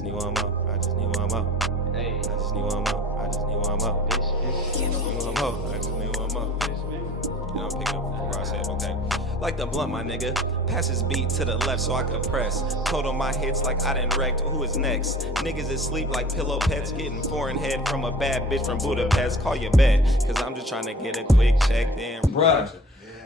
just need one more. I just need one more. Hey. I just need one more. I just need one more. I just need one more. I just need one more. Then I'm picking up where I said, okay. Like the blunt, my nigga. Pass his beat to the left so I could press. Total my hits like I done wrecked. Who is next? Niggas is sleep like pillow pets. Getting foreign head from a bad bitch from Budapest. Call your bet. Cause I'm just trying to get a quick check then. Bruh.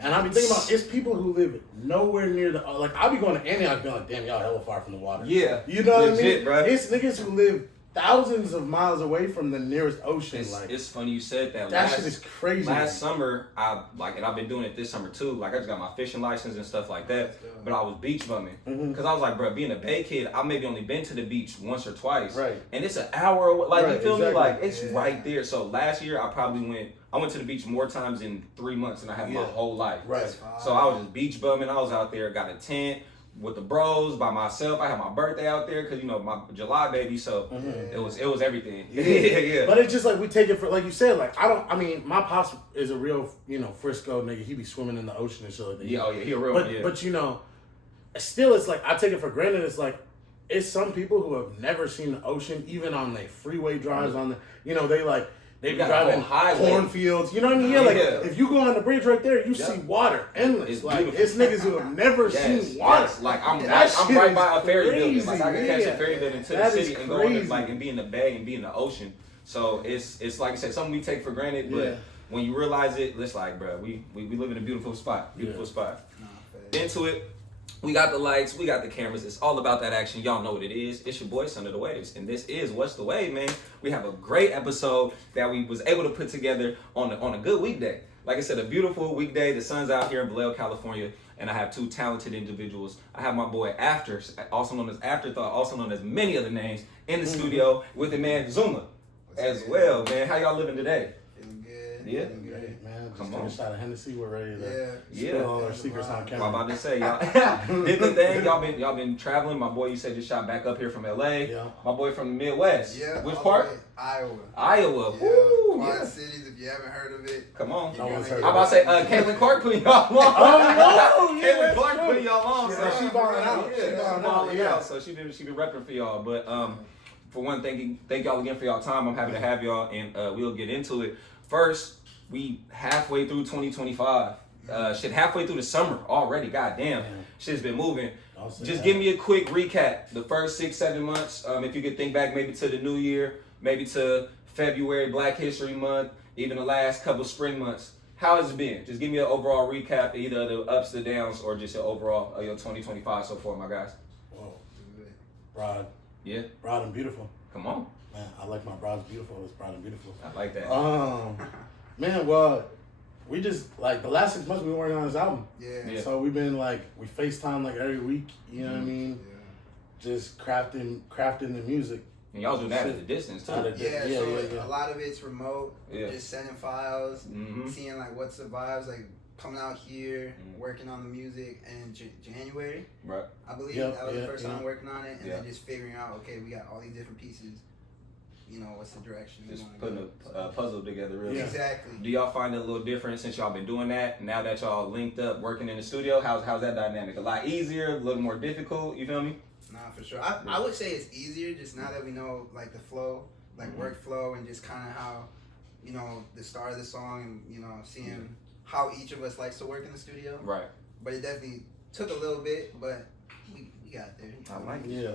And I be thinking about, it's people who live nowhere near the, like, I'll be going to Antioch, be like, damn, y'all hella far from the water. Yeah. You know what I mean? Bro. It's niggas who live thousands of miles away from the nearest ocean. It's funny you said that. That shit is crazy. Last summer, and I've been doing it this summer too. Like I just got my fishing license and stuff like that. But I was beach bumming because I was like, bro, being a Bay kid, I maybe only been to the beach once or twice. Right. And it's an hour away. Like you feel me? Exactly. Like it's right there. So last year, I went to the beach more times in 3 months than I have my whole life. Right. So I was just beach bumming. I was out there, got a tent with the bros by myself. I had my birthday out there because my July baby. So it was everything. Yeah. But it's just like we take it for, like you said, like my pops is a real Frisco nigga. He be swimming in the ocean and shit like that. Yeah, he a real but, one. Yeah. But still, it's like I take it for granted. It's like it's some people who have never seen the ocean, even on their freeway drives. On the they be driving cornfields. You know what I mean? Yeah, like if you go on the bridge right there, you see water endless. It's like beautiful. it's niggas who have never seen water. Yes. Like I'm That right by a ferry crazy, building. Like I can catch a ferry building to the That city is and go and be in the bay and be in the ocean. So it's like I said, something we take for granted, but when you realize it, it's like, bro, we live in a beautiful spot. Beautiful spot. Into it. We got the lights, we got the cameras. It's all about that action. Y'all know what it is. It's your boy, Son of the Waves, and this is What's the Wave, man. We have a great episode that we was able to put together on a good weekday. Like I said, a beautiful weekday. The sun's out here in Vallejo, California, and I have two talented individuals. I have my boy After, also known as AfterThought, also known as many other names, in the studio with the man Zuma as well, man. How y'all living today? Feeling good. Yeah. Feeling great. Man, just Come take on. a shot of Hennessy. We're ready to Yeah. spill all our secrets on I'm camera. about to say, y'all did the thing. Y'all been traveling. My boy, you said just shot back up here from LA. Yeah. My boy from the Midwest. Yeah. Which all part? the way, Iowa. Iowa. Yeah. Woo, Quad yeah. Cities, if you haven't heard of it. Come on. No one's I'm heard about to say, Caitlin Clark putting y'all on. Oh, no, yeah, Caitlin Clark putting y'all on. Yeah, so she balling out. Yeah, She balling out. out. So she been repping for y'all. But for one, thank y'all again for y'all time. I'm happy to have y'all, and we'll get into it. First, we halfway through 2025. Halfway through the summer already. Goddamn, shit's been moving. Just give me a quick recap. The first 6-7 months. If you could think back, maybe to the New Year, maybe to February, Black History Month, even the last couple spring months. How has it been? Just give me an overall recap, either the ups, the downs, or just your overall your 2025 so far, my guys. Whoa. Broad. Yeah. Broad and beautiful. Come on. Man, I like my brows beautiful. It's broad and beautiful. I like that. Man, well, we just, like, the last 6 months we been working on this album. Yeah. So we've been, like, we FaceTime, like, every week, you know what I mean? Yeah. Just crafting the music. And y'all doing that at the distance, too. A lot of it's remote. Yeah. Just sending files, Mm-hmm. seeing, like, what survives, like, coming out here, working on the music in January. Right. I believe Yep, that was the yeah, first yeah. time working on it, and Yeah. then just figuring out, okay, we got all these different pieces. You know, what's the direction? Just we putting a puzzle together, really. Yeah. Exactly. Do y'all find it a little different since y'all been doing that? Now that y'all linked up, working in the studio, how's that dynamic? A lot easier, a little more difficult. You feel me? Nah, for sure. I would say it's easier just now that we know, like, the flow, like, workflow, and just kind of how, the start of the song, and, seeing how each of us likes to work in the studio. Right. But it definitely took a little bit, but we got there. I like it. Yeah.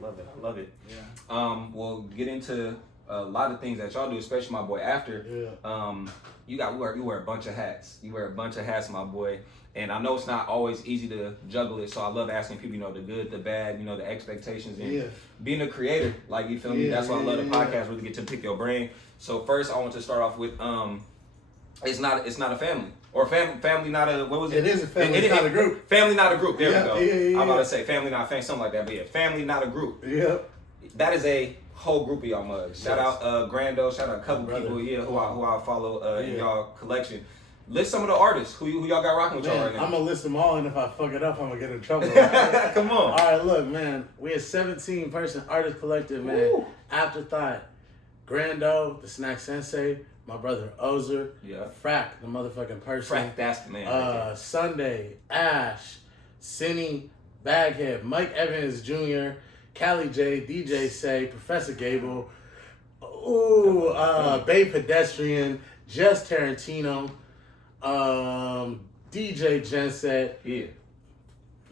I love it. Yeah. We'll get into a lot of things that y'all do, especially my boy After. Yeah. You wear a bunch of hats. You wear a bunch of hats, my boy. And I know it's not always easy to juggle it, so I love asking people, the good, the bad, the expectations, and being a creator. Like, you feel me? That's why I love the podcast, really get to pick your brain. So first, I want to start off with it's not a family. Or family not a, what was it? It is a family, it's not a group. Family not a group, there we go. Yeah. I'm about to say family not a family, something like that, but yeah, family not a group. Yeah. That is a whole group of y'all mugs. Shout out Grando, shout out a couple brother. people, who I follow in y'all collection. List some of the artists who y'all got rocking with y'all right now. I'm going to list them all, and if I fuck it up, I'm going to get in trouble. Come on. All right, look, man. We a 17-person artist collective, man. Woo. AfterThought, Grando, the Snack Sensei, my brother Ozer, Frack, the motherfucking person. Frack, that's the man. Sunday, Ash, Cinny, Baghead, Mike Evans Jr., Cali J, DJ Say, Professor Gable, Bay Pedestrian, Just Tarantino, DJ Genset,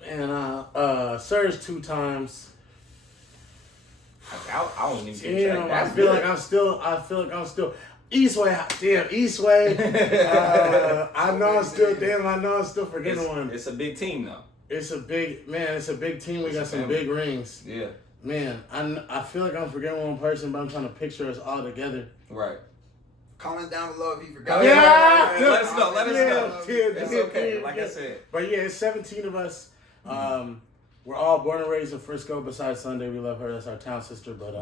and Surge 2 times. I don't even keep track. I feel like I'm still Eastway. Damn, Eastway. I know I'm still forgetting one. It's a big team though. It's a big team. We got some big rings. Yeah. Man, I feel like I'm forgetting one person, but I'm trying to picture us all together. Right. Comment down below if you forgot. Yeah. Let us know. It's Yeah, okay. Like I said. But yeah, it's 17 of us. We're all born and raised in Frisco. Besides Sunday, we love her. That's our town sister. But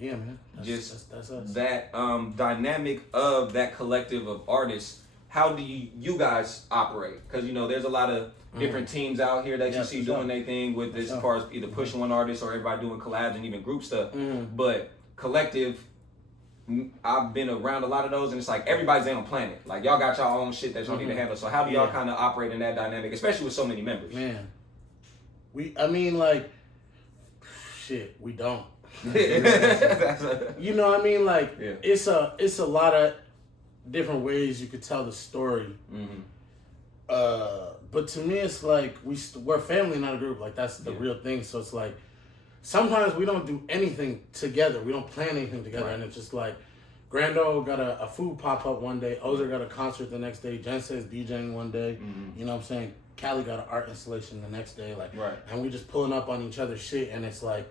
yeah, man. That's us. That dynamic of that collective of artists. How do you guys operate? Because there's a lot of different teams out here that you see doing their thing with this, as far as either pushing one artist or everybody doing collabs and even group stuff. But collective, I've been around a lot of those, and it's like everybody's their own planet. Like y'all got y'all own shit that y'all need to handle. So how do y'all kind of operate in that dynamic, especially with so many members? Man, we don't. You know what I mean? Like it's a lot of different ways you could tell the story. But to me, it's like we're family, not a group. Like that's the real thing. So it's like sometimes we don't do anything together. We don't plan anything together, and it's just like Grando got a food pop up one day. Ozer got a concert the next day. Jen says DJing one day. You know what I'm saying? Cali got an art installation the next day. Like, and we just pulling up on each other's shit, and it's like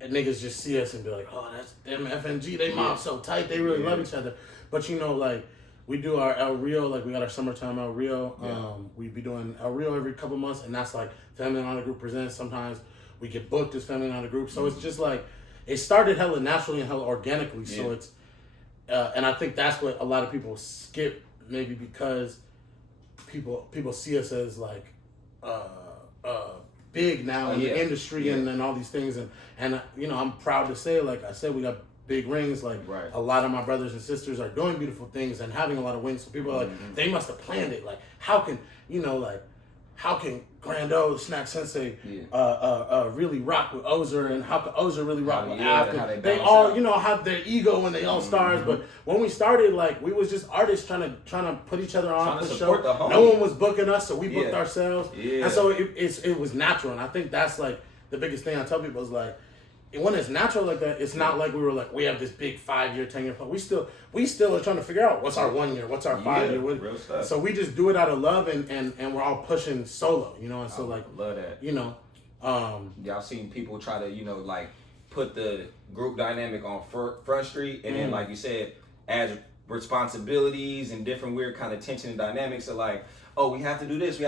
niggas just see us and be like, oh, that's them FNG. They mob so tight. They really love each other. But like we do our El Rio, like we got our summertime El Rio. We be doing El Rio every couple months, and that's like Family Honor Group presents. Sometimes we get booked as Family Honor Group. So it's just like it started hella naturally and hella organically. So it's and I think that's what a lot of people skip, maybe because people see us as like big now in the industry and all these things, and I'm proud to say, like I said, we got big rings. Like a lot of my brothers and sisters are doing beautiful things and having a lot of wings. So people are like, they must have planned it. Like how can Grando, Snack Sensei, really rock with Ozer, and how can Ozer really rock with After? They all, have their ego and they all stars. But when we started, like we was just artists trying to put each other on for the show. No one was booking us, so we booked ourselves. And so it was natural. And I think that's like the biggest thing I tell people is like, when it's natural like that, it's not like we were like, we have this big 5-year, 10-year plan. We still are trying to figure out what's our 1 year, what's our 5 year. Real stuff. So we just do it out of love, and we're all pushing solo, and so like, love that. Y'all seen people try to, like put the group dynamic on Front Street, and then like you said, add responsibilities and different weird kind of tension and dynamics of like, oh, we have to do this,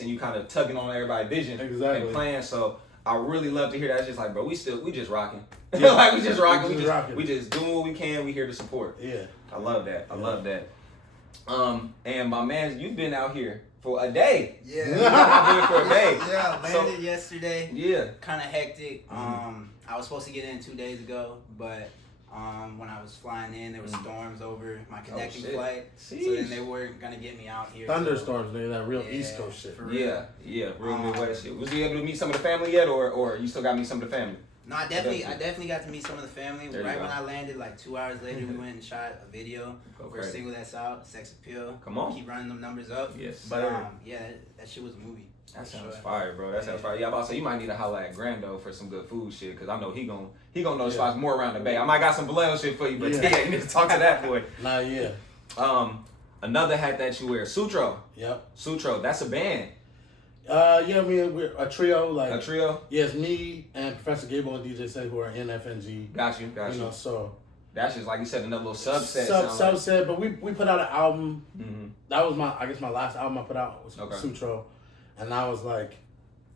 and you kind of tugging on everybody's vision and plan. So I really love to hear that. It's just like, bro, we just rocking. Like we just rocking. We just doing what we can. We here to support. Yeah. I love that. I love that. And my man, you've been out here for a day. Yeah. You've been out here for a day. Yeah, landed yesterday. Yeah. Kind of hectic. I was supposed to get in 2 days ago, but when I was flying in, there were storms over my connecting flight. So then they weren't going to get me out here. Thunderstorms, nigga, that real East Coast shit. Yeah, real Midwest shit. Was you able to meet some of the family yet, or you still got to meet some of the family? No, I definitely got to meet some of the family. When I landed, like 2 hours later, we went and shot a video for a single that's out, Sex Appeal. Come on. Keep running them numbers up. Yes. But that shit was a movie. That sounds fire, bro. That sounds fire. Yeah, I'm about to say you might need to holler at Grando for some good food shit, because I know he gonna know the spots more around the Bay. I might got some Vallejo shit for you, but you need to talk to that boy. Another hat that you wear, Sutro. Yep. Sutro, that's a band. We're a trio. Like a trio. Yes, me and Professor Gable and DJ Say, who are in FNG. Got you. So that's just like you said, another little subset. Subset, but we put out an album. That was my last album I put out was Sutro, and I was like,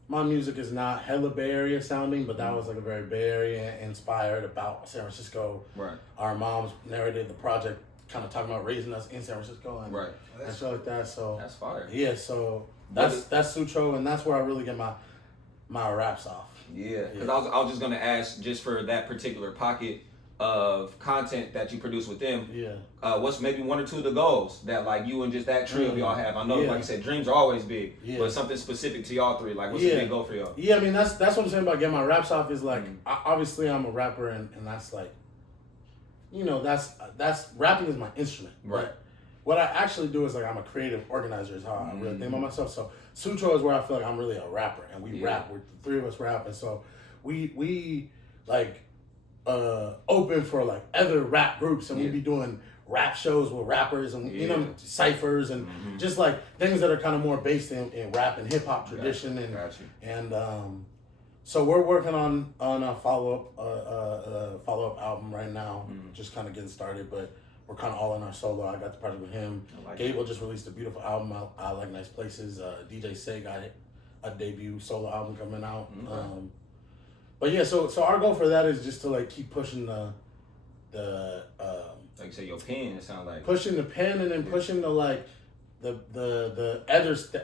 my music is not hella Bay Area sounding, but that was like a very Bay Area inspired about San Francisco. Right. Our moms narrated the project, kind of talking about raising us in San Francisco and shit like that. So that's fire. Yeah, so that's Sutro, and that's where I really get my raps off. Yeah, because I was just gonna ask, just for that particular pocket of content that you produce with them, yeah. What's maybe one or two of the goals that like you and just that trio of y'all have? I know, like you said, dreams are always big, but something specific to y'all three, like what's the big goal for y'all? Yeah, I mean that's what I'm saying about getting my raps off is like obviously I'm a rapper and that's like, you know, that's rapping is my instrument. Right. But what I actually do is like I'm a creative organizer is how I really think about myself. So Sutro is where I feel like I'm really a rapper and we rap. We're the three of us rap, and so we like open for like other rap groups, and we be doing rap shows with rappers and you know ciphers and just like things that are kind of more based in rap and hip hop tradition and so we're working on a follow up album right now, just kind of getting started, but we're kind of all in our solo. I got the project with him. Gable just released a beautiful album. I Like Nice Places. DJ Say got a debut solo album coming out. But yeah, so our goal for that is just to like keep pushing the like you say, your pen. It sounds like pushing the pen and then pushing the like the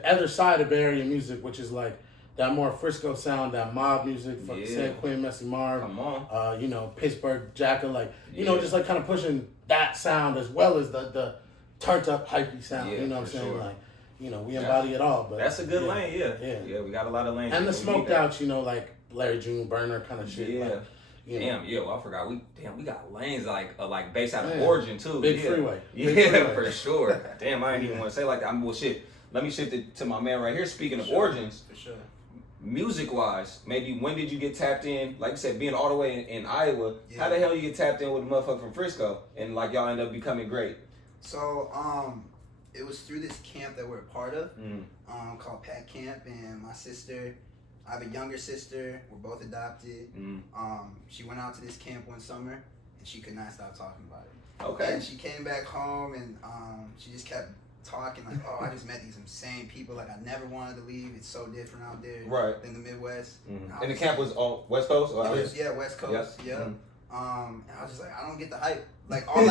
other side of Bay Area music, which is like that more Frisco sound, that mob music, San Quentin, Messy Marv, come on, you know, Pittsburgh Jacka, like you know, just like kind of pushing that sound as well as the turned up hypey sound. You know what I'm saying? Like, you know, we embody it all. But that's a good lane. Yeah, we got a lot of lanes. And the smoked out, you know, like Larry June Burner kind of shit. Like, you know. Damn, well, I forgot. We got lanes like based out of Origin too. Big freeway. Big freeway. For sure. Damn, I ain't even want to say like that. I'm well shit. Let me shift it to my man right here. Speaking of Origins, for sure. Music wise, maybe when did you get tapped in? Like you said, being all the way in Iowa, how the hell you get tapped in with a motherfucker from Frisco and like y'all end up becoming great? So it was through this camp that we're a part of, called Pat Camp, and my sister. I have a younger sister. We're both adopted. She went out to this camp one summer, and she could not stop talking about it. Okay. And she came back home, and she just kept talking like, "Oh, I just met these insane people. Like, I never wanted to leave. It's so different out there than the Midwest." And the camp was on West Coast? Or West Coast. Yep. And I was just like, I don't get the hype. Like, all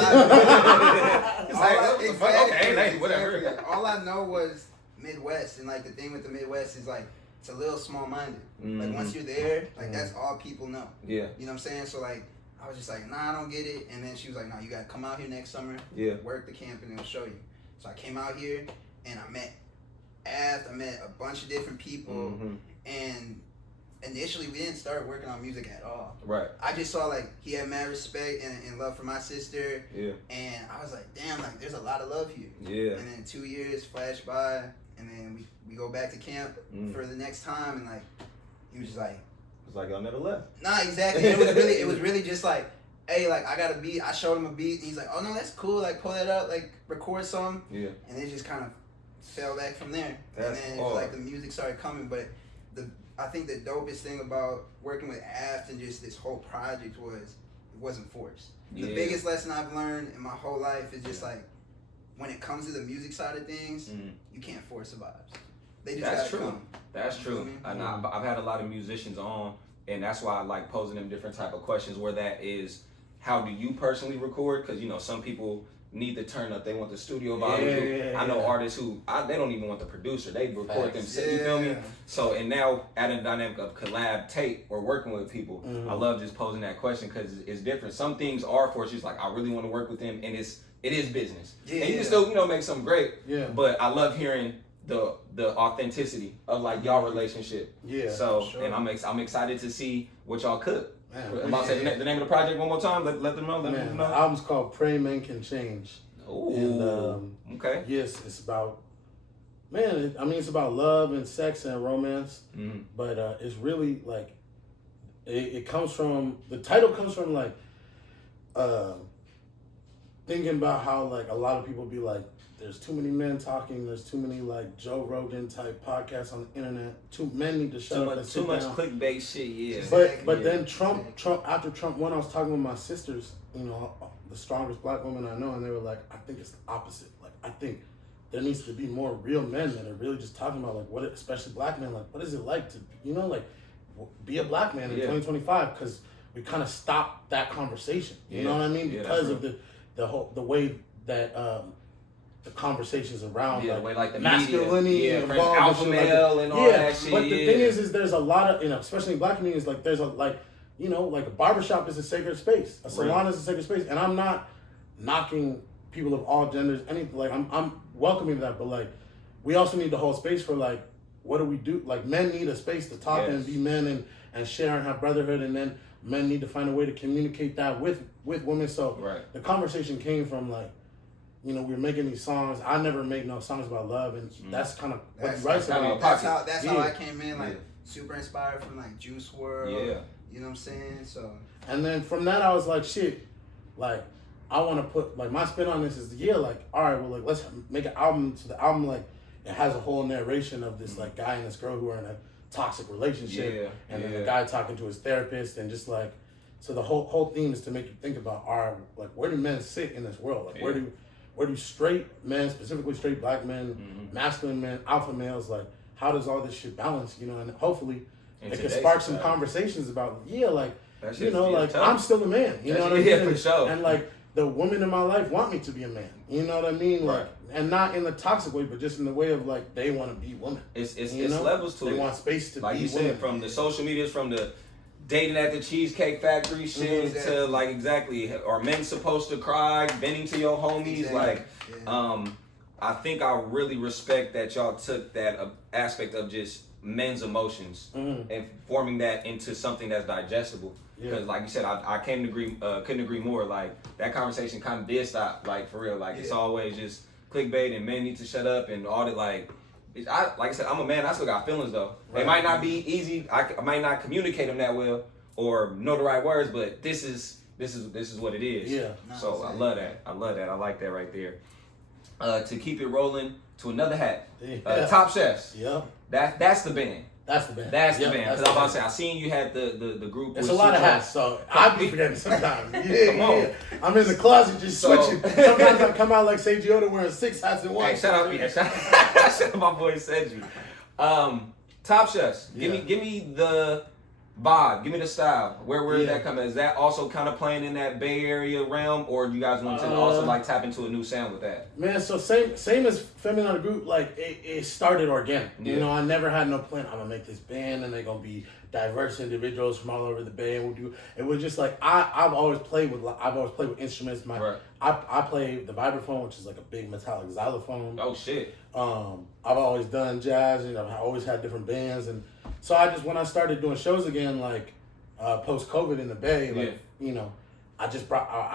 I know was Midwest, and like the thing with the Midwest is like, it's a little small-minded. Like, once you're there, like, that's all people know. Yeah. You know what I'm saying? So, like, I was just like, nah, I don't get it. And then she was like, nah, you got to come out here next summer, work the camp, and it'll show you. So I came out here, and I met I met a bunch of different people, and initially we didn't start working on music at all. Right. I just saw, like, he had mad respect and love for my sister. Yeah. And I was like, damn, like, there's a lot of love here. Yeah. And then 2 years flashed by, and then we go back to camp for the next time, and like he was just like, it's like y'all never left. Nah, exactly. It was really just like, hey, like I got a beat. I showed him a beat, and he's like, oh no, that's cool. Like pull that up, like record some. Yeah. And it just kind of fell back from there. And then it was like the music started coming. But I think the dopest thing about working with Aft and just this whole project was it wasn't forced. The biggest lesson I've learned in my whole life is just like, when it comes to the music side of things, you can't force the vibes. They just That's gotta true. come. That's true. And I've had a lot of musicians on, and that's why I like posing them different type of questions. Where that is, how do you personally record? Because you know some people need the turn up. They want the studio volume. I know artists who they don't even want the producer. They record themselves. You feel me? So and now adding the dynamic of collab tape or working with people, I love just posing that question because it's different. Some things are forced. Just like I really want to work with them, and it is business. And you can still make something great. Yeah. But I love hearing the authenticity of like y'all relationship. Yeah. So and I'm excited to see what y'all cook. I'm about to say the name of the project one more time. Let them know. Let them know. The album's called Pray Men Can Change. Ooh. And, okay. Yes, it's about it's about love and sex and romance. But it's really like it comes from the title comes from like thinking about how like a lot of people be like, there's too many men talking. There's too many like Joe Rogan type podcasts on the internet. Men need to shut up and sit down. Too much clickbait shit. Yeah. But then Trump after Trump won, I was talking with my sisters. You know, the strongest black women I know, and they were like, I think it's the opposite. Like I think there needs to be more real men that are really just talking about like what, especially black men, like what is it like to be a black man in 2025? Because we kind of stopped that conversation. You know what I mean? Because of the way that. The conversations around the way like the masculinity and alpha male and all that shit. But the thing is there's a lot of especially in black communities, like there's a like you know, like a barbershop is a sacred space, a salon is a sacred space, and I'm not knocking people of all genders, anything. Like I'm welcoming to that, but like we also need to hold space for like what do we do? Like men need a space to talk and be men and share and have brotherhood, and then men need to find a way to communicate that with women. So the conversation came from like, you know, we were making these songs. I never make no songs about love, and that's kind of what he writes about. That's how I came in, like super inspired from like Juice WRLD. Yeah. You know what I'm saying? So. And then from that I was like, shit, like I want to put like my spin on this is like, all right, well, like let's make an album. So the album like it has a whole narration of this like guy and this girl who are in a toxic relationship, and then the guy talking to his therapist, and just like, so the whole theme is to make you think about, all right, like where do men sit in this world? Like where do straight men, specifically straight black men, masculine men, alpha males, like how does all this shit balance? You know, and hopefully it can spark some conversations about like you know, like tough. I'm still a man. You know what I mean? Yeah, for sure. And like the women in my life want me to be a man. You know what I mean? Like, and not in the toxic way, but just in the way of like they want to be women. It's levels to it. They want space to like be you women. said, from the social medias, from the dating at the Cheesecake Factory shit to like are men supposed to cry, bending to your homies? Like, I think I really respect that y'all took that aspect of just men's emotions and forming that into something that's digestible. Because like you said, I couldn't agree more. Like that conversation kind of did stop. Like for real, like it's always just clickbait and men need to shut up and all that. Like I said, I'm a man. I still got feelings though. It might not be easy. I might not communicate them that well or know the right words, but this is what it is. Yeah. So I love that. I like that right there. To keep it rolling to another hat. Top Chefs. Yeah. That's the band. That's the band. That's the band. Because I'm about to say, I seen you had the group. It's a lot of hats, so I be forgetting sometimes. Come on. I'm in the closet just switching. Sometimes I come out like Sage Yoda wearing 6 hats in one. Hey, shout out my boy Sedgy. Top Chefs. Give me the vibe. Give me the style. Where is that coming? Is that also kind of playing in that Bay Area realm, or do you guys want to also like tap into a new sound with that? Man, so same as Feminine the group. Like it started organic. You know, I never had no plan. I'm gonna make this band, and they're gonna be diverse individuals from all over the Bay. And we'll do. It was just like I've always played with instruments. I play the vibraphone, which is like a big metallic xylophone. Oh shit. I've always done jazz, and I've always had different bands, and so when I started doing shows again, like post COVID in the Bay, like you know, I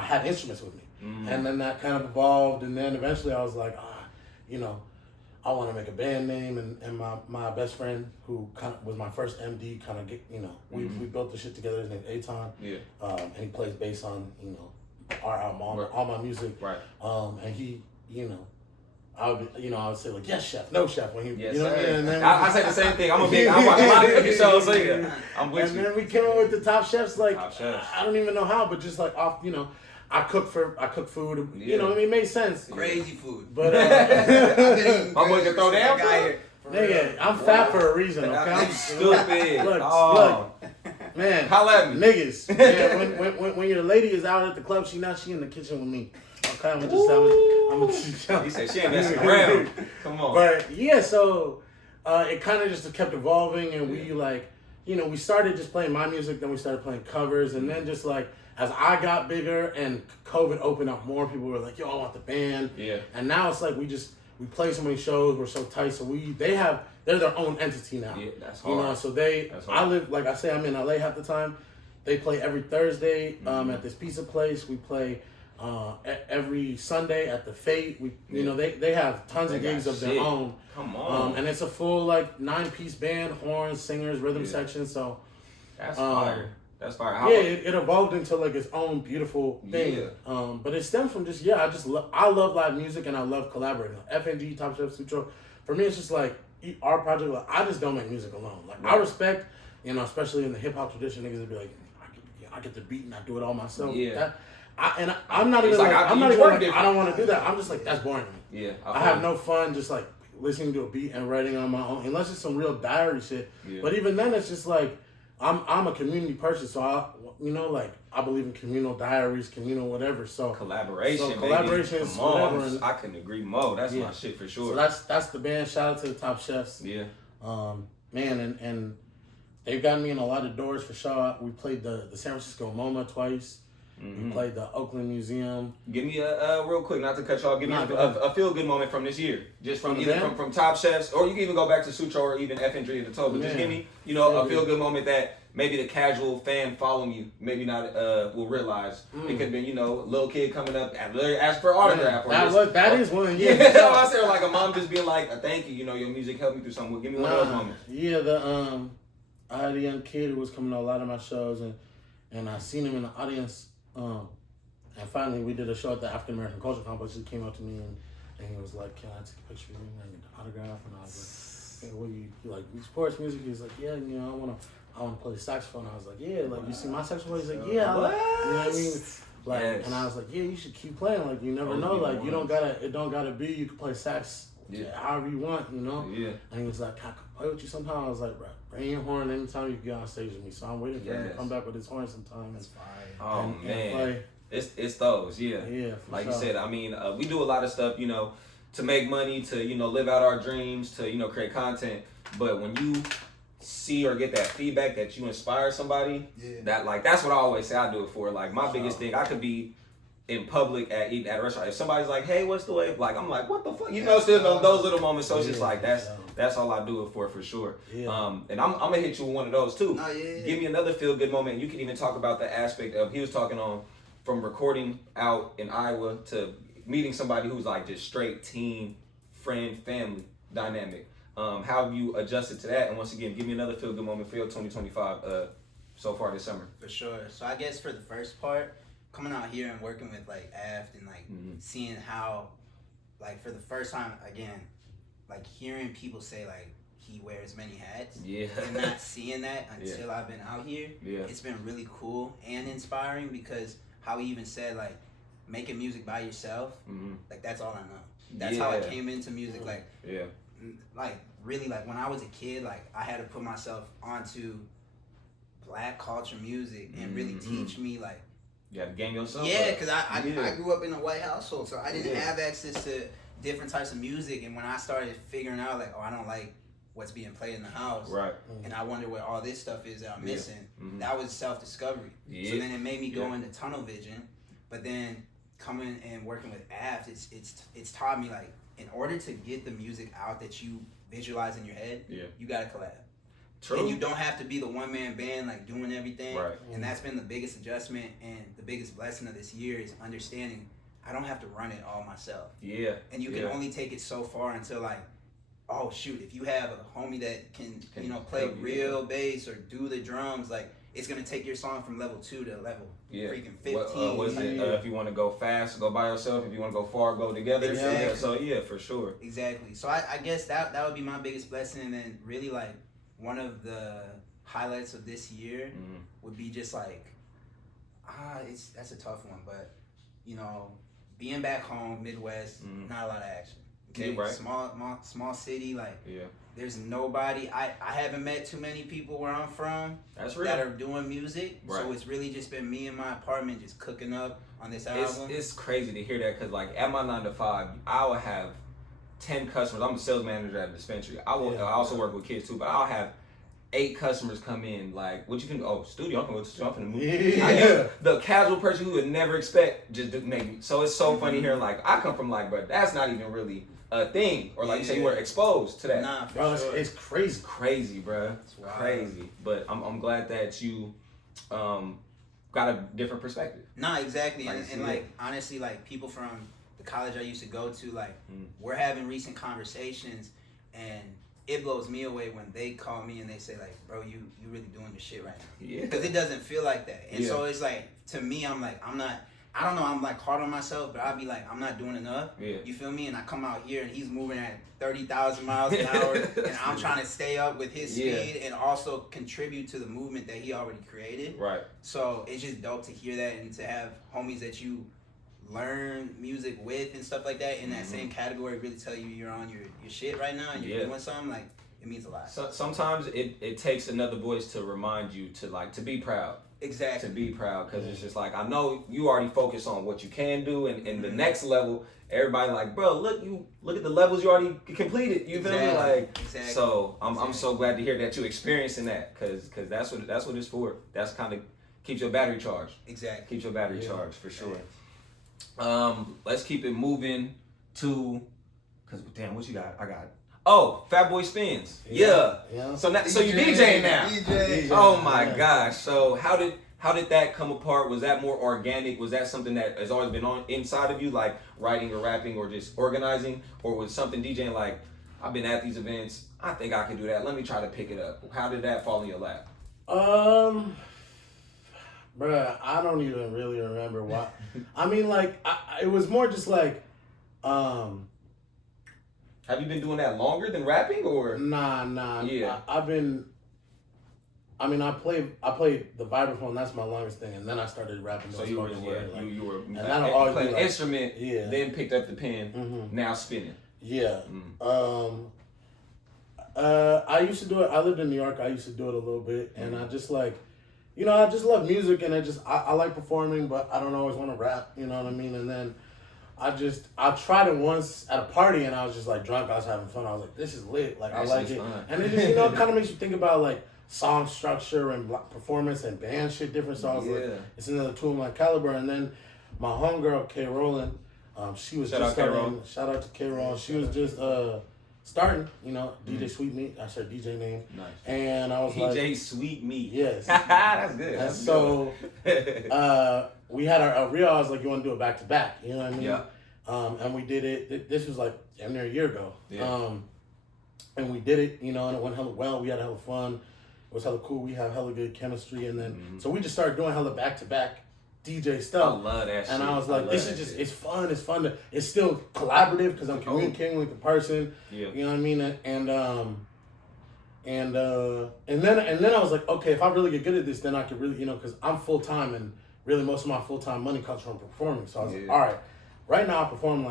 had instruments with me, and then that kind of evolved, and then eventually I was like, you know, I want to make a band name, and my best friend who kind of was my first MD, kind of we built the shit together. His name's Aton, and he plays bass on our album, all my music, and he I would say like, yes, chef, no chef. When he, yes, you know what I mean? I say the same thing. I watch a lot of cooking shows, so I'm with you. And then we came up with the Top Chefs, like, Top Chefs. I don't even know how, but just like off, I cook food, you know, it made sense. Crazy food. But, my boy can throw down food. Nigga, I'm fat for a reason, okay? I'm stupid. Look, man. Holla at me. Niggas. Man, when your lady is out at the club, she in the kitchen with me. Okay, I'm gonna just he said she ain't messing around. Come on. But yeah, so it kind of just kept evolving, and we started just playing my music, then we started playing covers, and then just like as I got bigger and COVID opened up more, people were like, yo, I want the band. Yeah. And now it's like we play so many shows, we're so tight, so they're their own entity now. Yeah, that's hard. So I live, like I say, I'm in LA half the time. They play every Thursday at this pizza place. We play every Sunday at the Fate. They have tons of gigs of their own. Come on. And it's a full 9-piece band, horns, singers, rhythm section. So that's fire. That's fire. It evolved into its own beautiful thing. Yeah. But it stems from I love live music, and I love collaborating. FNG, Top Chef, Sutro. For me, it's just our project. I just don't make music alone. I respect, especially in the hip hop tradition, niggas would be like, I get the beat and I do it all myself. Yeah. I'm not even I don't want to do that. I'm just like, that's boring to me. Yeah. I have no fun just listening to a beat and writing on my own, unless it's some real diary shit. Yeah. But even then, it's just I'm a community person, so I believe in communal diaries, communal whatever. So collaboration is whatever. I couldn't agree more. That's my shit for sure. So that's the band. Shout out to the Top Chefs. Yeah. Man, and they've gotten me in a lot of doors for sure. We played the San Francisco MoMA twice. We played the Oakland Museum. Give me a real quick, not to cut you off. Give me a feel good moment from this year, just from either from Top Chefs, or you can even go back to Sutro or even FN3 at the top. But just give me, a feel good moment that maybe the casual fan following you maybe not will realize. It could have been a little kid coming up and ask for an autograph. That is one. Yeah, I said like a mom just being like, "Thank you, your music helped me through something." Give me one of those moments. Yeah, I had a young kid who was coming to a lot of my shows, and I seen him in the audience. And finally, we did a show at the African American Culture Complex. He came up to me and he was like, "Can I take a picture with you and get an autograph?" And I was like, "Hey, what you like? Sports music?" He was like, "Yeah, I wanna play the saxophone." I was like, "Yeah, like you see my saxophone?" He's like, "Yeah." What? You know what I mean? Like, and I was like, "Yeah, you should keep playing. Like, you never know. Like, it don't gotta be. You can play sax however you want. Yeah. And he was like, "Can I play with you sometime?" I was like, "Bro, bring your horn anytime you get on stage with me." So I'm waiting for him to come back with his horn sometime. That's fire. Oh and man. play. It's those, Yeah, like sure. you said, I mean, we do a lot of stuff, to make money, to, live out our dreams, to, create content. But when you see or get that feedback that you inspire somebody, that's what I always say I do it for. Like, my biggest thing, I could be in public eating at a restaurant. If somebody's like, "Hey, what's the way?" Like, I'm like, "What the fuck?" Still those little moments. So it's just like, that's all I do it for sure. Yeah. And I'm gonna hit you with one of those too. Give me another feel good moment. You can even talk about the aspect of, he was talking on from recording out in Iowa to meeting somebody who's like just straight team, friend, family dynamic. How have you adjusted to that? And once again, give me another feel good moment for your 2025 so far this summer. For sure. So I guess for the first part, coming out here and working with like Aft and like seeing how, like for the first time again, like hearing people say like he wears many hats, and not seeing that until I've been out here. It's been really cool and inspiring, because how he even said like making music by yourself, like that's all I know. That's how I came into music. Like really, like when I was a kid, like I had to put myself onto Black culture music and really teach me like. You had to game yourself. Yeah, because I grew up in a white household, so I didn't have access to different types of music. And when I started figuring out like, oh, I don't like what's being played in the house, right? And I wonder what all this stuff is that I'm missing. That was self-discovery. So then it made me go into tunnel vision. But then coming and working with Aft, it's taught me like, in order to get the music out that you visualize in your head, you gotta collab. True. And you don't have to be the one-man band like doing everything. Right. And that's been the biggest adjustment and the biggest blessing of this year is understanding I don't have to run it all myself. Yeah. And you can only take it so far until like, oh shoot, if you have a homie that can play real bass or do the drums, like it's gonna take your song from level 2 to level freaking 15. What is it? If you want to go fast, go by yourself. If you want to go far, go together. Exactly. So for sure. Exactly. So I guess that would be my biggest blessing, and then really like one of the highlights of this year would be just like that's a tough one, but being back home Midwest, not a lot of action. Okay, right. Small city, like there's nobody. I haven't met too many people where I'm from that are doing music. Right. So it's really just been me in my apartment just cooking up on this album. It's crazy to hear that, because like at my 9 to 5, I will have 10 customers. I'm a sales manager at a dispensary. I also work with kids too, but I'll have 8 customers come in, like, what you think? Oh, studio, I'm going to the movie. The casual person who would never expect just to make me. So it's so funny hearing, like, I come from, like, bro, that's not even really a thing. Or, like you say, you were exposed to that. Nah, bro, sure. It's crazy. Crazy, bro. Crazy. But I'm glad that you got a different perspective. Nah, exactly. And like, honestly, like, people from the college I used to go to, like, we're having recent conversations, and it blows me away when they call me and they say like, bro, you really doing your shit right now. Yeah. Because it doesn't feel like that. And so it's like, to me, I'm like, I'm like hard on myself, but I'll be like, I'm not doing enough. Yeah. You feel me? And I come out here and he's moving at 30,000 miles an hour and I'm trying to stay up with his speed and also contribute to the movement that he already created. Right. So it's just dope to hear that and to have homies that you learn music with and stuff like that in that same category really tell you you're on your shit right now and you're doing something. Like, it means a lot. So, sometimes it takes another voice to remind you to be proud. Exactly. To be proud, because it's just like, I know you already focus on what you can do, and the next level, everybody like, bro, look at the levels you already completed. You feel me? Like, so I'm so glad to hear that you experiencing that, because that's what it's for. That's kind of keeps your battery charged. Exactly. Keeps your battery charged for sure. Let's keep it moving to, because damn, what you got? I got. Oh, Fat Boy Spins. Yeah. So you DJing now. DJ. Oh my gosh. So how did that come apart? Was that more organic? Was that something that has always been on inside of you, like writing or rapping or just organizing? Or was something DJing like, I've been at these events, I think I can do that. Let me try to pick it up. How did that fall in your lap? Bruh, I don't even really remember why. I mean, like, it was more just like, Have you been doing that longer than rapping, or? Nah. Yeah. I played the vibraphone. That's my longest thing, and then I started rapping. So you were always playing be an like, instrument, then picked up the pen, now spinning. Yeah. I used to do it. I lived in New York. I used to do it a little bit, and I just like, I just love music, and I like performing, but I don't always want to rap. You know what I mean? And then I tried it once at a party, and I was just like drunk. I was having fun. I was like, this is lit. Like, I like it. Fun. And it just, it kind of makes you think about like song structure and performance and band shit different. So I was like, it's another tool in my caliber. And then my homegirl, K. Rowland, she was just starting. Shout out to K. Rowland. She was just starting, DJ Sweet Meat. I said DJ name. Nice. And I was like, DJ Sweet Meat. Yes. That's good. And so we had our real. I was like, you want to do it back to back? You know what I mean? Yeah. And we did it. This was like damn near a year ago. Yeah. And we did it, and it went hella well. We had hella fun. It was hella cool. We have hella good chemistry, and then so we just started doing hella back to back DJ stuff. I love that shit. And I was like, this is just, it's fun. It's fun it's still collaborative because I'm communicating with the person. Yeah. You know what I mean? And then I was like, okay, if I really get good at this, then I could really, because I'm full time, and really most of my full time money comes from performing. So I was like, all right, right now I perform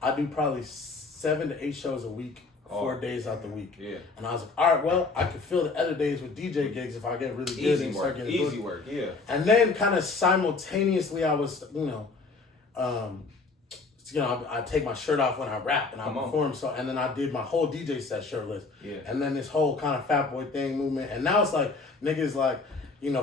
I do probably 7 to 8 shows a week. 4 days out the week. Yeah. And I was like, all right, well, I could fill the other days with DJ gigs if I get really good and start getting Easy work, yeah. And then kind of simultaneously I was, I take my shirt off when I rap and I perform. So, and then I did my whole DJ set shirtless. Yeah. And then this whole kind of fat boy thing movement. And now it's like, niggas like,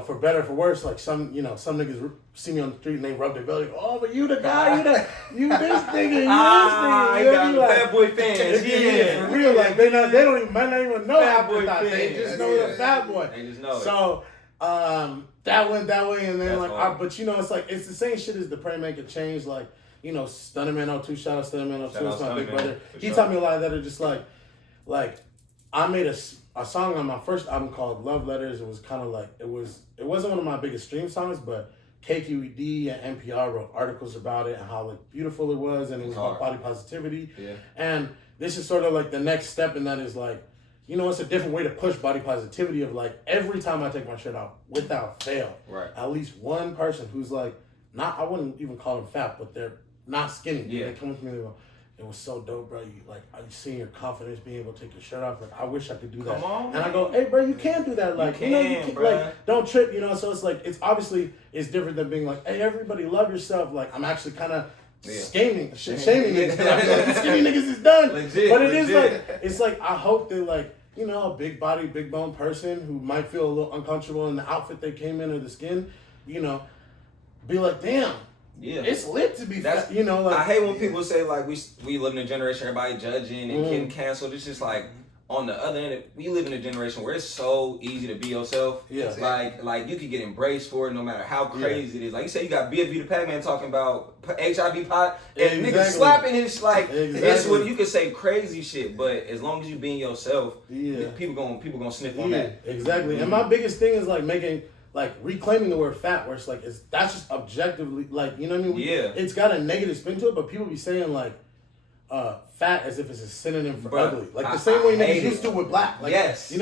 for better or for worse, like some niggas see me on the street and they rub their belly. Oh, but you the guy, you this nigga, you this nigga. I got the Fat Boy fans. Yeah, for real. Like they might not even know AfterThought. They just know the Fat Boy. They just know it. So that went that way, and then but it's like it's the same shit as the Pray Make a Change. Like Stunnerman 02, shout out Stunnerman 02. It's my big brother. He taught me a lot of that. Are just like I made a song on my first album called Love Letters. It was kind of like it wasn't one of my biggest stream songs, but KQED and NPR wrote articles about it and how beautiful it was, and it was about body positivity. Yeah. And this is sort of like the next step in that is it's a different way to push body positivity of every time I take my shirt off, without fail, right, at least one person who's not, I wouldn't even call them fat, but they're not skinny. Yeah. They come up to me and they go, it was so dope, bro. I seen your confidence being able to take your shirt off. I wish I could do that. Come on, and I go, hey, bro, you can do that. You can, don't trip, So it's it's obviously it's different than being hey, everybody love yourself. I'm actually kind of shaming niggas. These skinny niggas is done. Legit, but it is I hope that a big body, big bone person who might feel a little uncomfortable in the outfit they came in or the skin, be damn. Yeah, it's lit to be fat, I hate when people say we live in a generation everybody judging and getting canceled. It's just on the other end, we live in a generation where it's so easy to be yourself. Yeah, like you could get embraced for it no matter how crazy it is. Like you say, you got BFB the Pac-Man talking about HIV pot and niggas slapping his it's what you could say crazy shit, but as long as you being yourself, people gonna sniff on that. Exactly. And my biggest thing is making. Reclaiming the word fat, where that's just objectively, you know what I mean? It's got a negative spin to it, but people be saying, fat as if it's a synonym for ugly. The same way niggas used to with black. You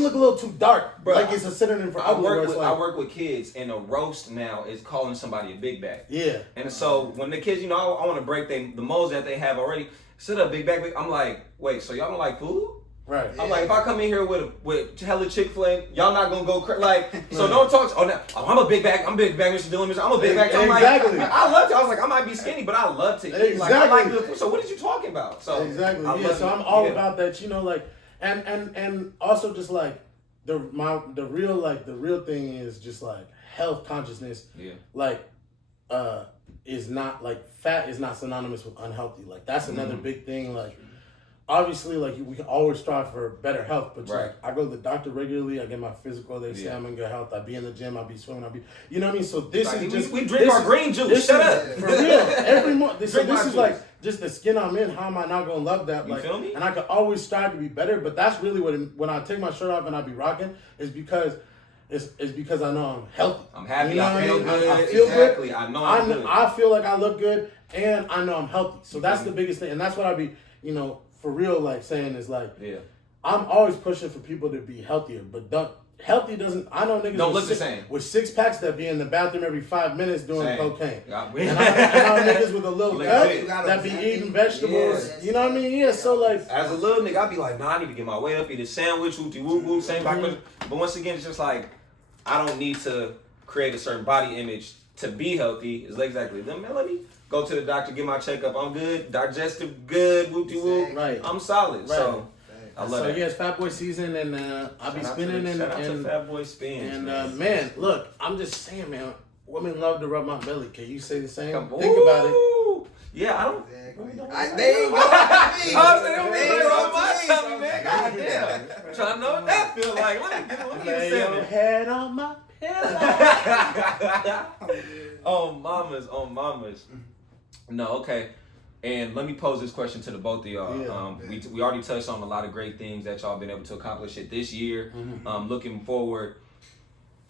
look a little too dark. Bro, it's a synonym for ugly. I work with kids, and a roast now is calling somebody a big bag. Yeah. And so when the kids, I want to break the molds that they have already. Sit up, big bag. I'm like, wait, so y'all don't like food? Right. I'm like, if I come in here with hella Chick-fil-A, y'all not gonna go like. So don't talk. I'm a big bag. I'm a big bag, Mr. Dillon. I'm a big bag. I'm exactly. Like, I love to. I was like, I might be skinny, but I love to eat. Exactly. Like, I like good food. So what are you talking about? So exactly. Yeah. So I'm all about that. You know, like, and also just like the real thing is just like health consciousness. Yeah. Like, is not like fat is not synonymous with unhealthy. Like that's another big thing. Like. Obviously, like we can always strive for better health, but like I go to the doctor regularly. I get my physical. They say I'm in good health. I be in the gym. I be swimming. You know what I mean. So this is just we drink our green juice. Shut up for real every morning. So this is like just the skin I'm in. How am I not gonna love that? Like, you feel me? And I can always strive to be better. But that's really when I take my shirt off and I be rocking is because. It's because I know I'm healthy. I'm happy. You know I feel good. I feel exactly. good. I know I'm good. I feel like I look good, and I know I'm healthy. So that's the biggest thing, and that's what I be, for real, like saying is like, I'm always pushing for people to be healthier, but healthy doesn't. I know niggas don't look the same with 6 packs that be in the bathroom every 5 minutes doing cocaine. And I niggas with a little gut that be eating vegetables. You know what I mean? Yeah. So like, as a little nigga, I be like, nah, I need to get my weight up, eat a sandwich, woo, same back. But once again, it's just like, I don't need to create a certain body image to be healthy. It's like exactly them. Man, let me go to the doctor, get my checkup. I'm good, digestive good, woo. Right. I'm solid. Right. So I love that. So yeah, it's Fat Boy season, and I'll be spinning shout out to Fat Boy Spins. And man, look, I'm just saying, man, women love to rub my belly. Can you say the same? Think about it. Yeah, I don't. Exactly. They ain't going to me. They ain't going my tummy, man. Goddamn. I'm trying to know what that feel like. Let me lay your head on my pillow. Oh, mamas. No, okay. And let me pose this question to the both of y'all. Yeah. We already touched on a lot of great things that y'all been able to accomplish it this year. Looking forward,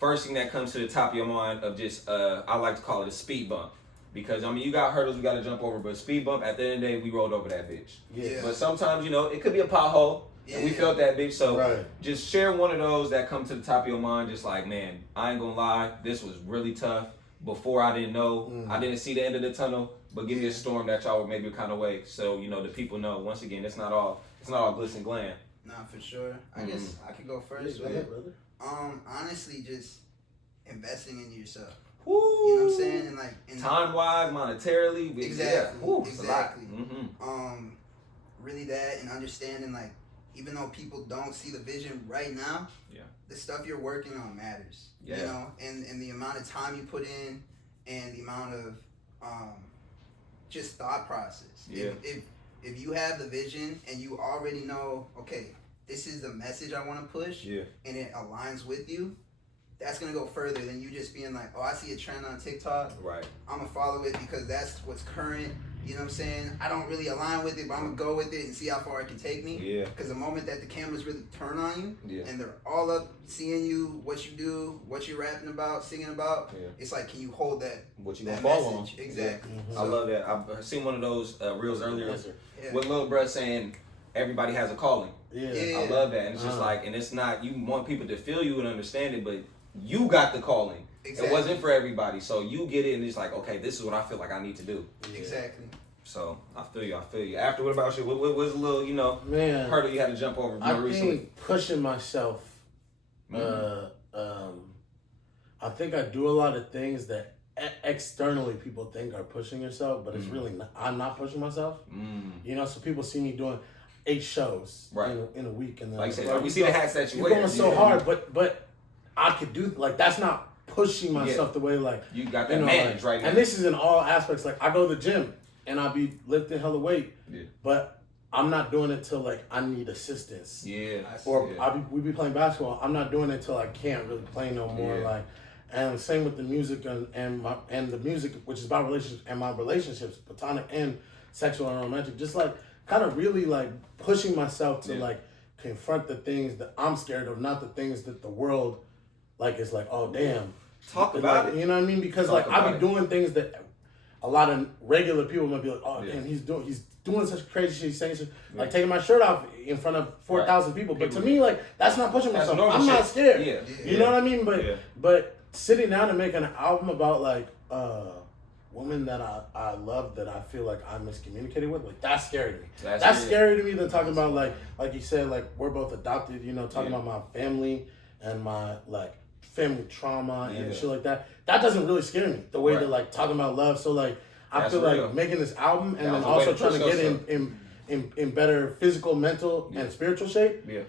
first thing that comes to the top of your mind of just, I like to call it a speed bump. Because, you got hurdles we got to jump over, but speed bump, at the end of the day, we rolled over that bitch. Yeah. But sometimes, it could be a pothole, and we felt that bitch. So just share one of those that come to the top of your mind, just like, man, I ain't going to lie, this was really tough. Before I didn't know, I didn't see the end of the tunnel, but give me a storm that y'all would maybe kind of way. So, the people know, once again, it's not all glitz and glam. Nah, for sure. I guess I could go first. Go ahead, brother. Honestly, just investing in yourself. Woo. You know what I'm saying? And like time wise, monetarily, exactly. Yeah. Woo, exactly. Really that, and understanding like even though people don't see the vision right now, the stuff you're working on matters. Yeah. You know, and the amount of time you put in, and the amount of just thought process. Yeah. If you have the vision and you already know, okay, this is the message I want to push, and it aligns with you, that's going to go further than you just being like, oh, I see a trend on TikTok. Right. I'm going to follow it because that's what's current. You know what I'm saying? I don't really align with it, but I'm going to go with it and see how far it can take me. Yeah. Because the moment that the cameras really turn on you, and they're all up seeing you, what you do, what you're rapping about, singing about, it's like, can you hold that? What you going to follow on. Exactly. Yeah. So, I love that. I've seen one of those reels earlier with Lil Bruh saying, everybody has a calling. Yeah. I love that. And it's just like, and it's not, you want people to feel you and understand it, but you got the calling. Exactly. It wasn't for everybody. So you get it and it's like, okay, this is what I feel like I need to do. Exactly. So I feel you. After, what about you? What was a little, man, hurdle you had to jump over more recently? I think pushing myself. I think I do a lot of things that externally people think are pushing yourself, but it's really not. I'm not pushing myself. So people see me doing 8 shows in a week, and like say, we see the hats that you wear. You're going so hard, but I could do like that's not pushing myself the way like you got that manage right now. And this is in all aspects. Like I go to the gym and I'll be lifting hella weight, but I'm not doing it till like I need assistance. Yeah. Or we be playing basketball. I'm not doing it till I can't really play no more. Like, and same with the music and the music, which is about relationships and my relationships, platonic and sexual and romantic. Just like kind of really like pushing myself to like confront the things that I'm scared of, not the things that the world like is like, oh damn. Talk about it. You know what I mean? Because like I be doing things that a lot of regular people might be like, oh damn, he's doing such crazy shit, he's saying shit, like taking my shirt off in front of 4,000 people. But to me, like that's not pushing myself. I'm not scared. You know what I mean? But sitting down and making an album about like woman that I love that I feel like I miscommunicated with, like that's scary to me. That's scary. scary to me than talking about like you said, like we're both adopted, you know, talking about my family and my like family trauma and shit like that. That doesn't really scare me. The way that like talking about love. So like I feel like making this album and then also trying to get in better physical, mental and spiritual shape. Yeah.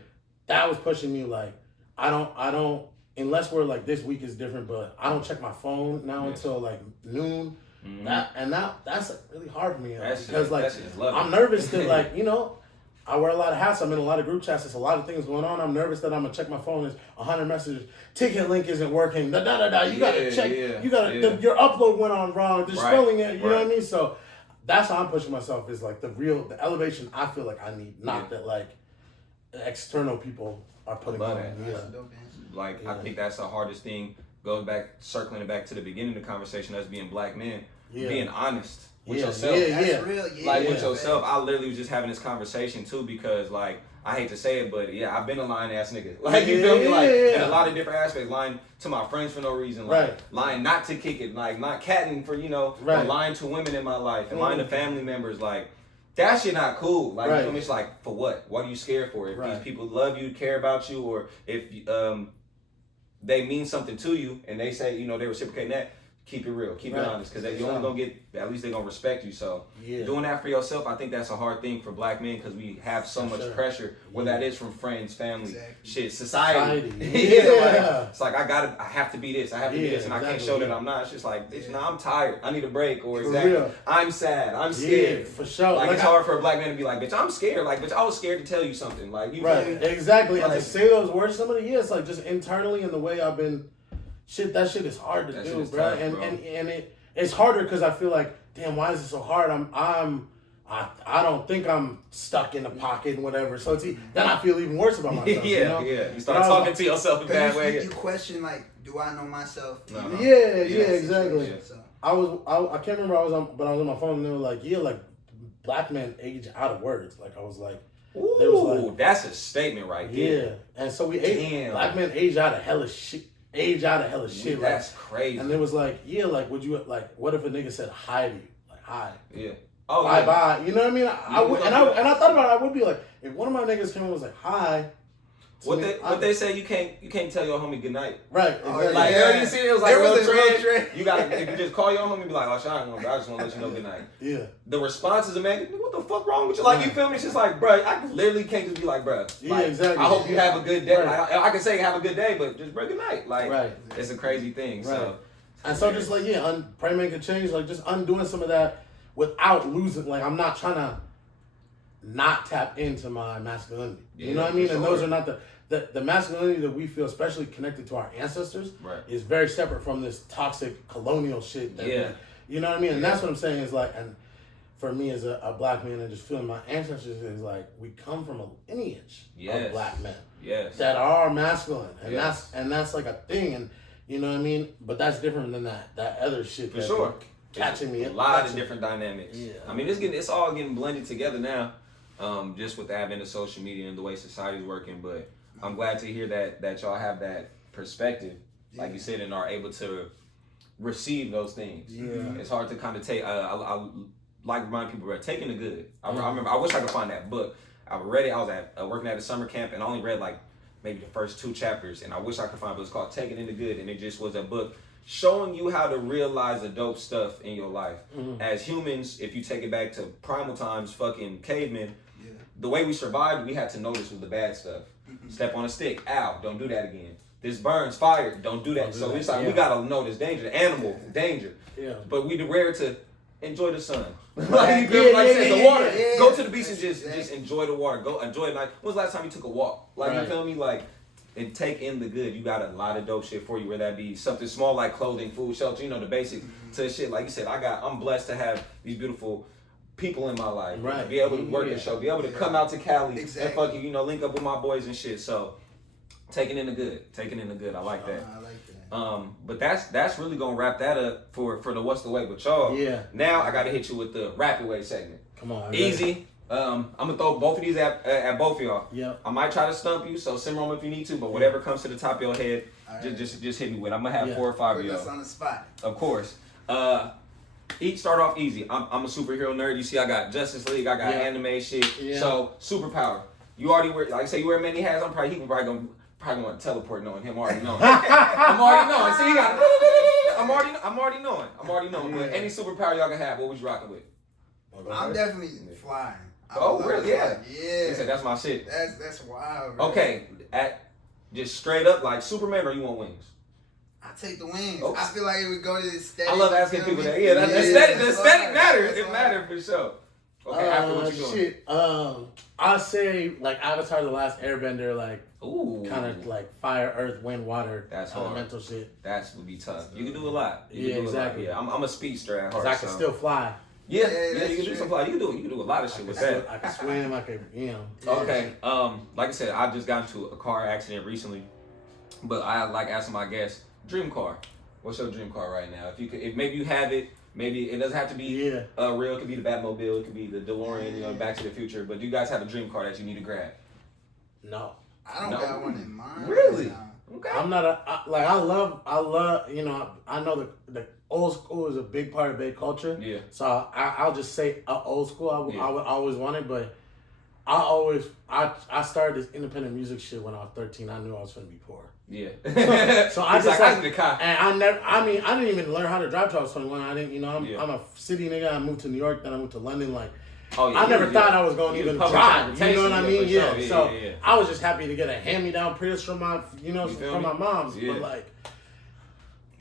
That was pushing me like I don't unless we're like this week is different, but I don't check my phone now until like noon. That's like, really hard for me because like I'm nervous that like, you know, I wear a lot of hats. I'm in a lot of group chats. There's a lot of things going on. I'm nervous that I'm gonna check my phone. There's 100 messages. Ticket link isn't working. You gotta check. You gotta. Your upload went on wrong. They're spelling it. You know what I mean? So that's how I'm pushing myself. Is like the elevation I feel like I need. Not that like external people are putting on. Like I think that's the hardest thing. Circling it back to the beginning of the conversation, us being black men, being honest with yourself. That's real. With yourself. I literally was just having this conversation too because like I hate to say it, but I've been a lying ass nigga. Like you feel me? Like in a lot of different aspects, lying to my friends for no reason, like lying not to kick it, like not catting for or lying to women in my life and lying to family members, like that shit not cool. Like you feel me? It's like for what? What are you scared for? If these people love you, care about you, or if they mean something to you and they say, they reciprocate that, keep it real, keep it honest, because you're only gonna get, at least they're gonna respect you. So doing that for yourself, I think that's a hard thing for black men because we have so much pressure, whether that is from friends, family, shit, society. It's like I have to be this, I have to be this, and I can't show that I'm not. It's just like, bitch, I'm tired, I need a break, or I'm sad, I'm scared. For sure. Like it's hard for a black man to be like, bitch, I'm scared. Like, bitch, I was scared to tell you something. Like, you exactly. And to say those words to somebody, it's like just internally in the way I've been. That shit is hard to do, bro. Tough, and it's harder because I feel like, damn, why is it so hard? I don't think I'm stuck in a pocket and whatever. So then I feel even worse about myself. You start talking to yourself in a bad way. You question like, do I know myself? Exactly. I can't remember but I was on my phone and they were like, like black men age out of words. Like I was like, ooh, that's a statement right there. Yeah, and so black men age out of hella shit. That's crazy. And it was like, would you what if a nigga said hi to you? Like hi. Yeah. Oh, bye. You know what I mean? I would, and I thought about it, I would be like, if one of my niggas came and was like, hi. What they say, you can't tell your homie good night. Right. Exactly. Like you see it was like a trend. You gotta if you just call your homie and be like, oh shit, I just wanna let you know good night. Yeah. The response is amazing. What the fuck wrong with you? Like you feel me? It's just like, bro, I literally can't just be like, bro. Like, exactly. I hope you have a good day. Like, I can say have a good day, but just bro, good night. Like it's a crazy thing. So so just like pray make a change, like just undoing some of that without losing. Like I'm not trying to not tap into my masculinity. You know what I mean? And those are not the masculinity that we feel, especially connected to our ancestors, is very separate from this toxic colonial shit. You know what I mean? And that's what I'm saying is like, and for me as a black man and just feeling my ancestors is like, we come from a lineage of black men that are masculine. And that's like a thing. And you know what I mean? But that's different than that other shit. For sure. Catching me. A lot of different dynamics. Yeah. I mean, it's all getting blended together now, just with the advent of social media and the way society's working. But I'm glad to hear that y'all have that perspective, like you said, and are able to receive those things. Yeah. It's hard to kind of take. I like to remind people, taking the good. I remember. I wish I could find that book. I read it. I was working at a summer camp, and I only read like maybe the first 2 chapters, and I wish I could find it. But it's called Taking in the Good, and it just was a book showing you how to realize the dope stuff in your life. As humans, if you take it back to primal times, fucking cavemen, the way we survived, we had to notice was the bad stuff. Step on a stick, ow, don't do that again. This burns, fire, don't do that. So it's like we gotta know this danger, animal, danger. Yeah. But we rare to enjoy the sun. Like the water. Go to the beach and just enjoy the water. Go enjoy it. Like, when was the last time you took a walk? Like you feel me? Like, and take in the good. You got a lot of dope shit for you, whether that be something small like clothing, food, shelter, the basics, to shit. Like you said, I'm blessed to have these beautiful people in my life. Right. Be able to work the show, be able to come out to Cali and fuck you, link up with my boys and shit. So taking in the good. I like that. I like that. But that's really gonna wrap that up for the What's the Way with y'all. Yeah. Now I gotta hit you with the Rapid Way segment. Come on. Easy. I'm gonna throw both of these at both of y'all. Yeah. I might try to stump you, so simmer them if you need to, but whatever comes to the top of your head, just hit me with. I'm gonna have 4 or 5 of y'all. Put us on the spot. Of course. start off easy. I'm a superhero nerd. You see, I got Justice League. I got anime shit. Yeah. So superpower. You already wear, like I say, you wear many hats. He can probably gonna teleport knowing him already knowing. I'm already knowing. See, he got. I'm already knowing. But any superpower y'all can have, what was you rocking with? I'm definitely flying. Oh, really? Yeah. Yeah. He said that's my shit. That's wild. Bro. Okay, just straight up like Superman, or you want wings? I take the wings. Oh. I feel like it would go to the aesthetic. I love asking people that. Yeah, the aesthetic matters. It matters for sure. Okay, after what you doing? Shit. I say like Avatar: The Last Airbender, like kind of like fire, earth, wind, water. That's elemental shit. That would be tough. You can do a lot. Exactly. Yeah, I'm a speedster at heart. I can still fly. Yeah, you can do some fly. You can do a lot of shit with that. I can swim. I can, Okay. Like I said, I just got into a car accident recently, but I like asking my guests, dream car. What's your dream car right now? If maybe you have it. Maybe it doesn't have to be real. It could be the Batmobile. It could be the DeLorean. Back to the Future. But do you guys have a dream car that you need to grab? No. I don't got one in mind. Really? Okay. I'm not I love. I know the old school is a big part of Bay culture. Yeah. So I'll just say old school. I would always want it, but I started this independent music shit when I was 13. I knew I was gonna be poor. Yeah. So I just I need a car. And I didn't even learn how to drive till I was 21. I didn't, I'm a city nigga. I moved to New York, then I moved to London. Like, I never thought I was going to even drive. You know what I mean? Yeah. So I was just happy to get a hand-me-down Prius from my, from my mom's. Yeah. But like,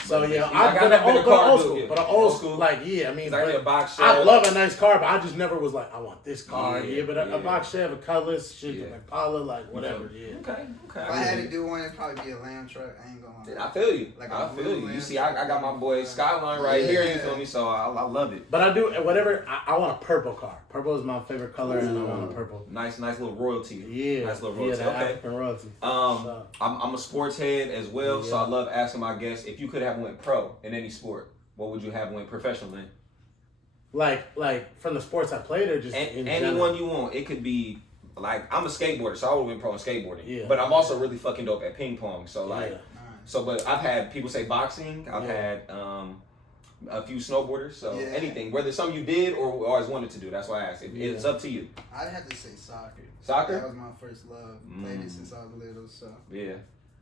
so yeah, but an old school, like a box I love a nice car, but I just never was like, I want this car. But a box Chev, a Cutlass, shit, like Impala, like whatever. Yeah. Okay. If I had to do one, it'd probably be a Lamb truck. I ain't gonna lie. I feel you. Like I feel you. You see, I got my boy Skyline right here. You feel me? So I love it. But I do whatever. I want a purple car. Purple is my favorite color, and I want a purple. Nice little royalty. Yeah. Nice little royalty. Yeah, African royalty. I'm a sports head as well, so I love asking my guests if you could have went pro in any sport, what would you have went professional in? Like from the sports I played, or just anyone you want. It could be like I'm a skateboarder, so I would have been pro in skateboarding. Yeah. But I'm also really fucking dope at ping pong. So like, but I've had people say boxing. I've had a few snowboarders. So anything, whether it's something you did or always wanted to do. That's why I asked. It's up to you. I'd have to say soccer. Soccer? That was my first love. Played it since I was little, so yeah.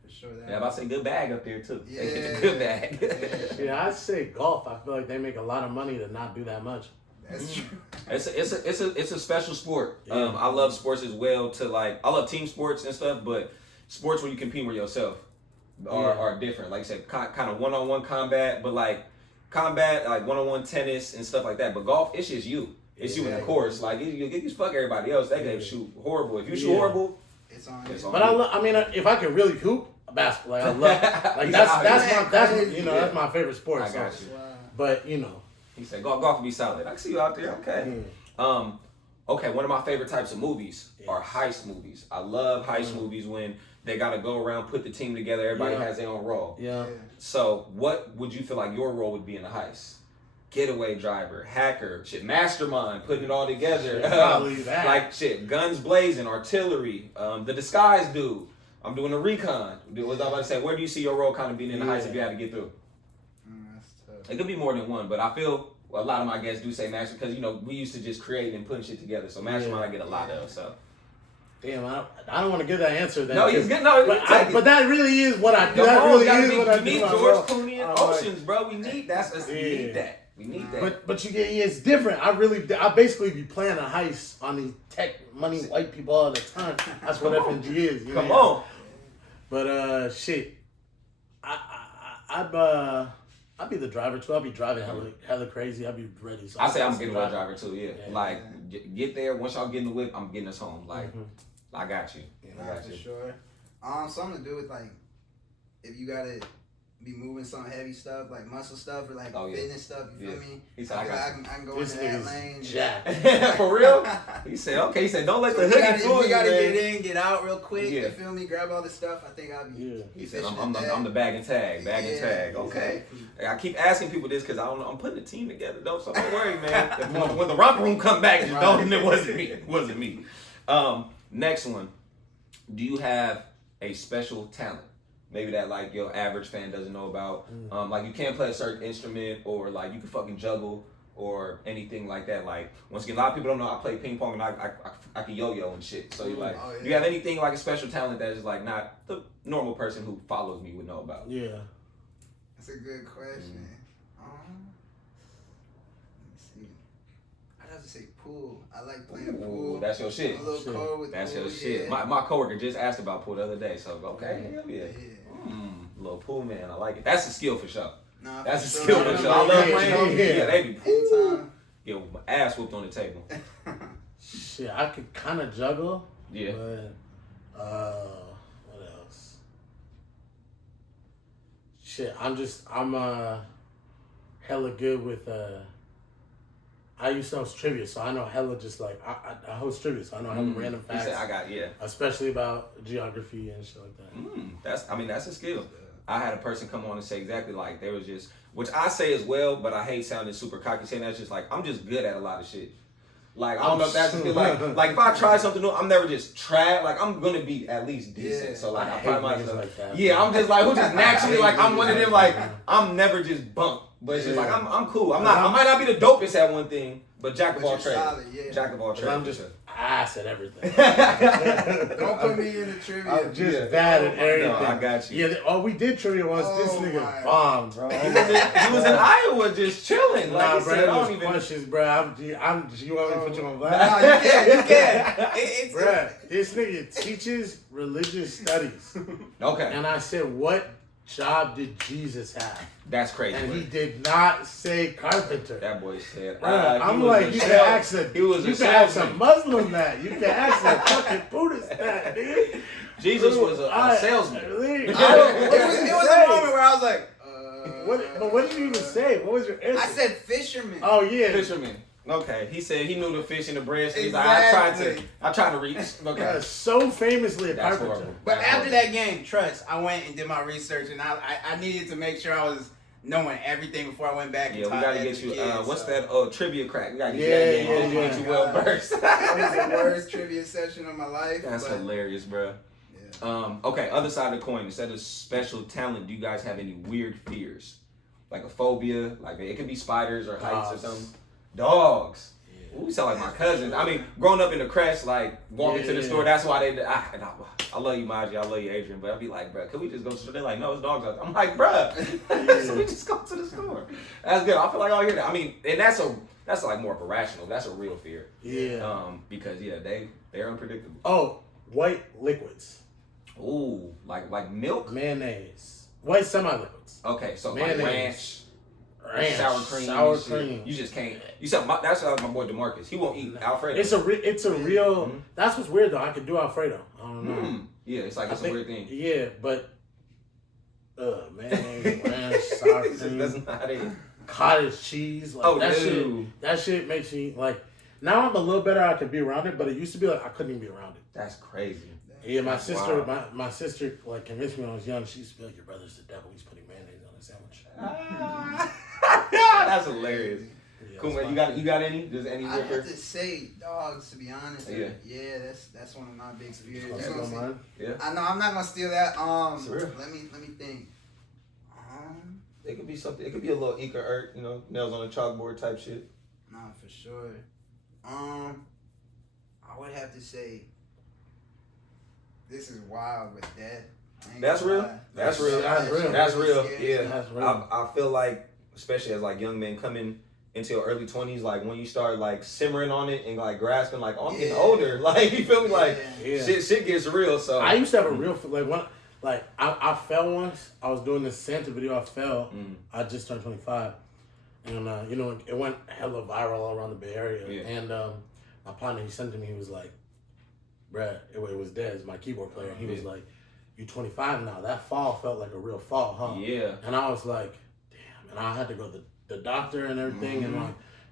For sure that. Yeah, I'm about to say good bag up there too. Yeah. Good bag. Yeah, I'd say golf. I feel like they make a lot of money to not do that much. That's true. It's a special sport. I love sports as well. I love team sports and stuff, but sports where you compete with yourself are different. Like you said, kind of one-on-one combat, but like one-on-one tennis and stuff like that. But golf, it's just you. It's you in the course. Like you fuck everybody else. They can shoot horrible. If you shoot horrible, it's on. But I mean, if I could really hoop basketball, like I love. Like that's my favorite sport. I got you. But he said golf will be solid. I can see you out there. Okay. Okay. One of my favorite types of movies are heist movies. I love heist movies when they gotta go around, put the team together. Everybody has their own role. Yeah. So, what would you feel like your role would be in a heist? Getaway driver, hacker, mastermind, putting it all together. Like guns blazing, artillery, the disguise dude. I'm doing a recon. Was I about to say, where do you see your role kind of being in the heist if you had to get through? That's tough. It could be more than one, but I feel a lot of my guests do say mastermind because we used to just create and putting shit together. So mastermind I get a lot of. So. Damn, I don't want to give that answer. Then, no, he's good. No, but that really is what I do. That really is what I do. We need George Clooney and Oceans, bro. We need We need that. We need that. But it's different. I basically be playing a heist on these tech money white people all the time. That's what FNG is. Come on. But shit, I'd be the driver too. I'll be driving hella crazy. I'll be ready. So I say I'm a getaway driver too. Yeah. Like get there. Once y'all get in the whip, I'm getting us home. Like I got you. I got you. For sure. Something to do with like if you gotta be moving some heavy stuff like muscle stuff or like fitness stuff. You feel me? He said I can go into that lane. For real? He said okay. He said don't let the hoodie fool you. We gotta get in, get out real quick. You feel me? Grab all the stuff. I think I'll be. He said I'm the bag and tag. And tag. Okay. Exactly. I keep asking people this because I'm putting a team together though. So don't worry, man. when the romper room come back, just don't. It wasn't me. It wasn't me. Next one. Do you have a special talent? Maybe that like your average fan doesn't know about. Like you can't play a certain instrument or like you can fucking juggle or anything like that? Like, once again, a lot of people don't know I play ping pong and I can yo-yo and shit. So you like, do you have anything like a special talent that is like not the normal person who follows me would know about? Yeah. That's a good question. Let me see. I'd have to say pool. I like playing pool. That's your shit. A little cold with That's pool, your shit. My coworker just asked about pool the other day, so okay, hell yeah. Little pool man, I like it. That's a skill for sure. Nah, that's a skill for sure. I love playing. Yeah, they be anytime. Get my ass whooped on the table. Shit, I could kind of juggle. Yeah. But what else? Shit, I'm hella good with I used to host trivia, so I know hella just like I host trivia, so I know hella random facts. Especially about geography and shit like that. That's a skill. I had a person come on and say exactly like they was just, which I say as well, but I hate sounding super cocky saying that's just like I'm just good at a lot of shit. Like I don't know if that's good. Like if I try something new, I'm never just try. Like I'm gonna be at least decent. Yeah. So like I probably myself. Like that, I'm just like who just naturally like I'm one of them like I'm never just bunk. But it's just like I'm cool. I might not be the dopest at one thing, but jack of all trades. Jack of all trades. I'm just ass at everything. Don't put me in the trivia. I'm just bad at everything. No, I got you. Yeah, we did trivia once. This nigga bombed, bro. He was in Iowa just chilling. Like nah, he bro, said, I don't even questions, bro. You want me to put you on blast? Nah, you can. Bro, this nigga teaches religious studies. Okay. And I said, what job did Jesus have? That's crazy. And he did not say carpenter. That boy said, I'm like, you can ask a Muslim that. You can ask a fucking Buddhist that, dude. Jesus was a salesman. It was a moment where I was like, what did you even say? What was your answer? I said fisherman. Oh, yeah. Fisherman. Okay, he said he knew the fish and the bread, so he's like, I tried to reach. Okay, so famously a carpenter. But after that game, trust, I went and did my research, and I needed to make sure I was knowing everything before I went back. Yeah, we gotta get you. What's that? Oh, trivia crack. We gotta get you that game. Get you well versed. That was the worst trivia session of my life. That's hilarious, bro. Yeah. Okay, other side of the coin. Instead of special talent, do you guys have any weird fears, like a phobia? Like it could be spiders or heights or something. Dogs. Yeah. Ooh, sound like my cousins. I mean, growing up in the crest, like walking to the store, that's why they. I love you, Maji. I love you, Adrian. But I'd be like, bro, could we just go to the store? They're like, no, it's dogs out there. I'm like, bro, so we just go to the store. That's good. I feel like I'll hear that. I mean, and that's like more of a rational. That's a real fear. Yeah. Because they're unpredictable. Oh, white liquids. Ooh, like milk, mayonnaise, white semi-liquids. Okay, so mayonnaise. Like ranch, sour cream. You just can't. You said that's my boy DeMarcus. He won't eat Alfredo. It's a real. Mm-hmm. That's what's weird though. I could do Alfredo. I don't know. Yeah, it's like it's a weird thing. Yeah, but mayonnaise, ranch, sour cream. That's not it. Cottage cheese. Like, that shit makes me like. Now I'm a little better. I can be around it, but it used to be like I couldn't even be around it. That's crazy. Yeah, my sister, my sister like convinced me when I was young. She used to be like, "Your brother's the devil. He's putting mayonnaise on his sandwich." That's hilarious. Yeah, cool, man. You got any? Just any? I have to say dogs. To be honest. Yeah. That's one of my big fears. Yeah. I know. I'm not gonna steal that. Let me think. It could be something. It could be a little ink or art. Nails on a chalkboard type shit. Nah, for sure. I would have to say. This is wild, but that's real. That's real. That's real. Yeah. That's real. I feel like, especially as like young men coming into your early 20s, like when you start like simmering on it and like grasping, like I'm getting older. Like you feel me? Like shit gets real. So I used to have a real I fell once. I was doing this Santa video. I fell. I just turned 25, and it went hella viral all around the Bay Area. Yeah. And my partner, he sent to me. He was like, "Bruh, it was Dez, my keyboard player." He was like, "You 25 now. That fall felt like a real fall, huh?" Yeah. And I was like, "Damn!" And I had to go to the doctor and everything, and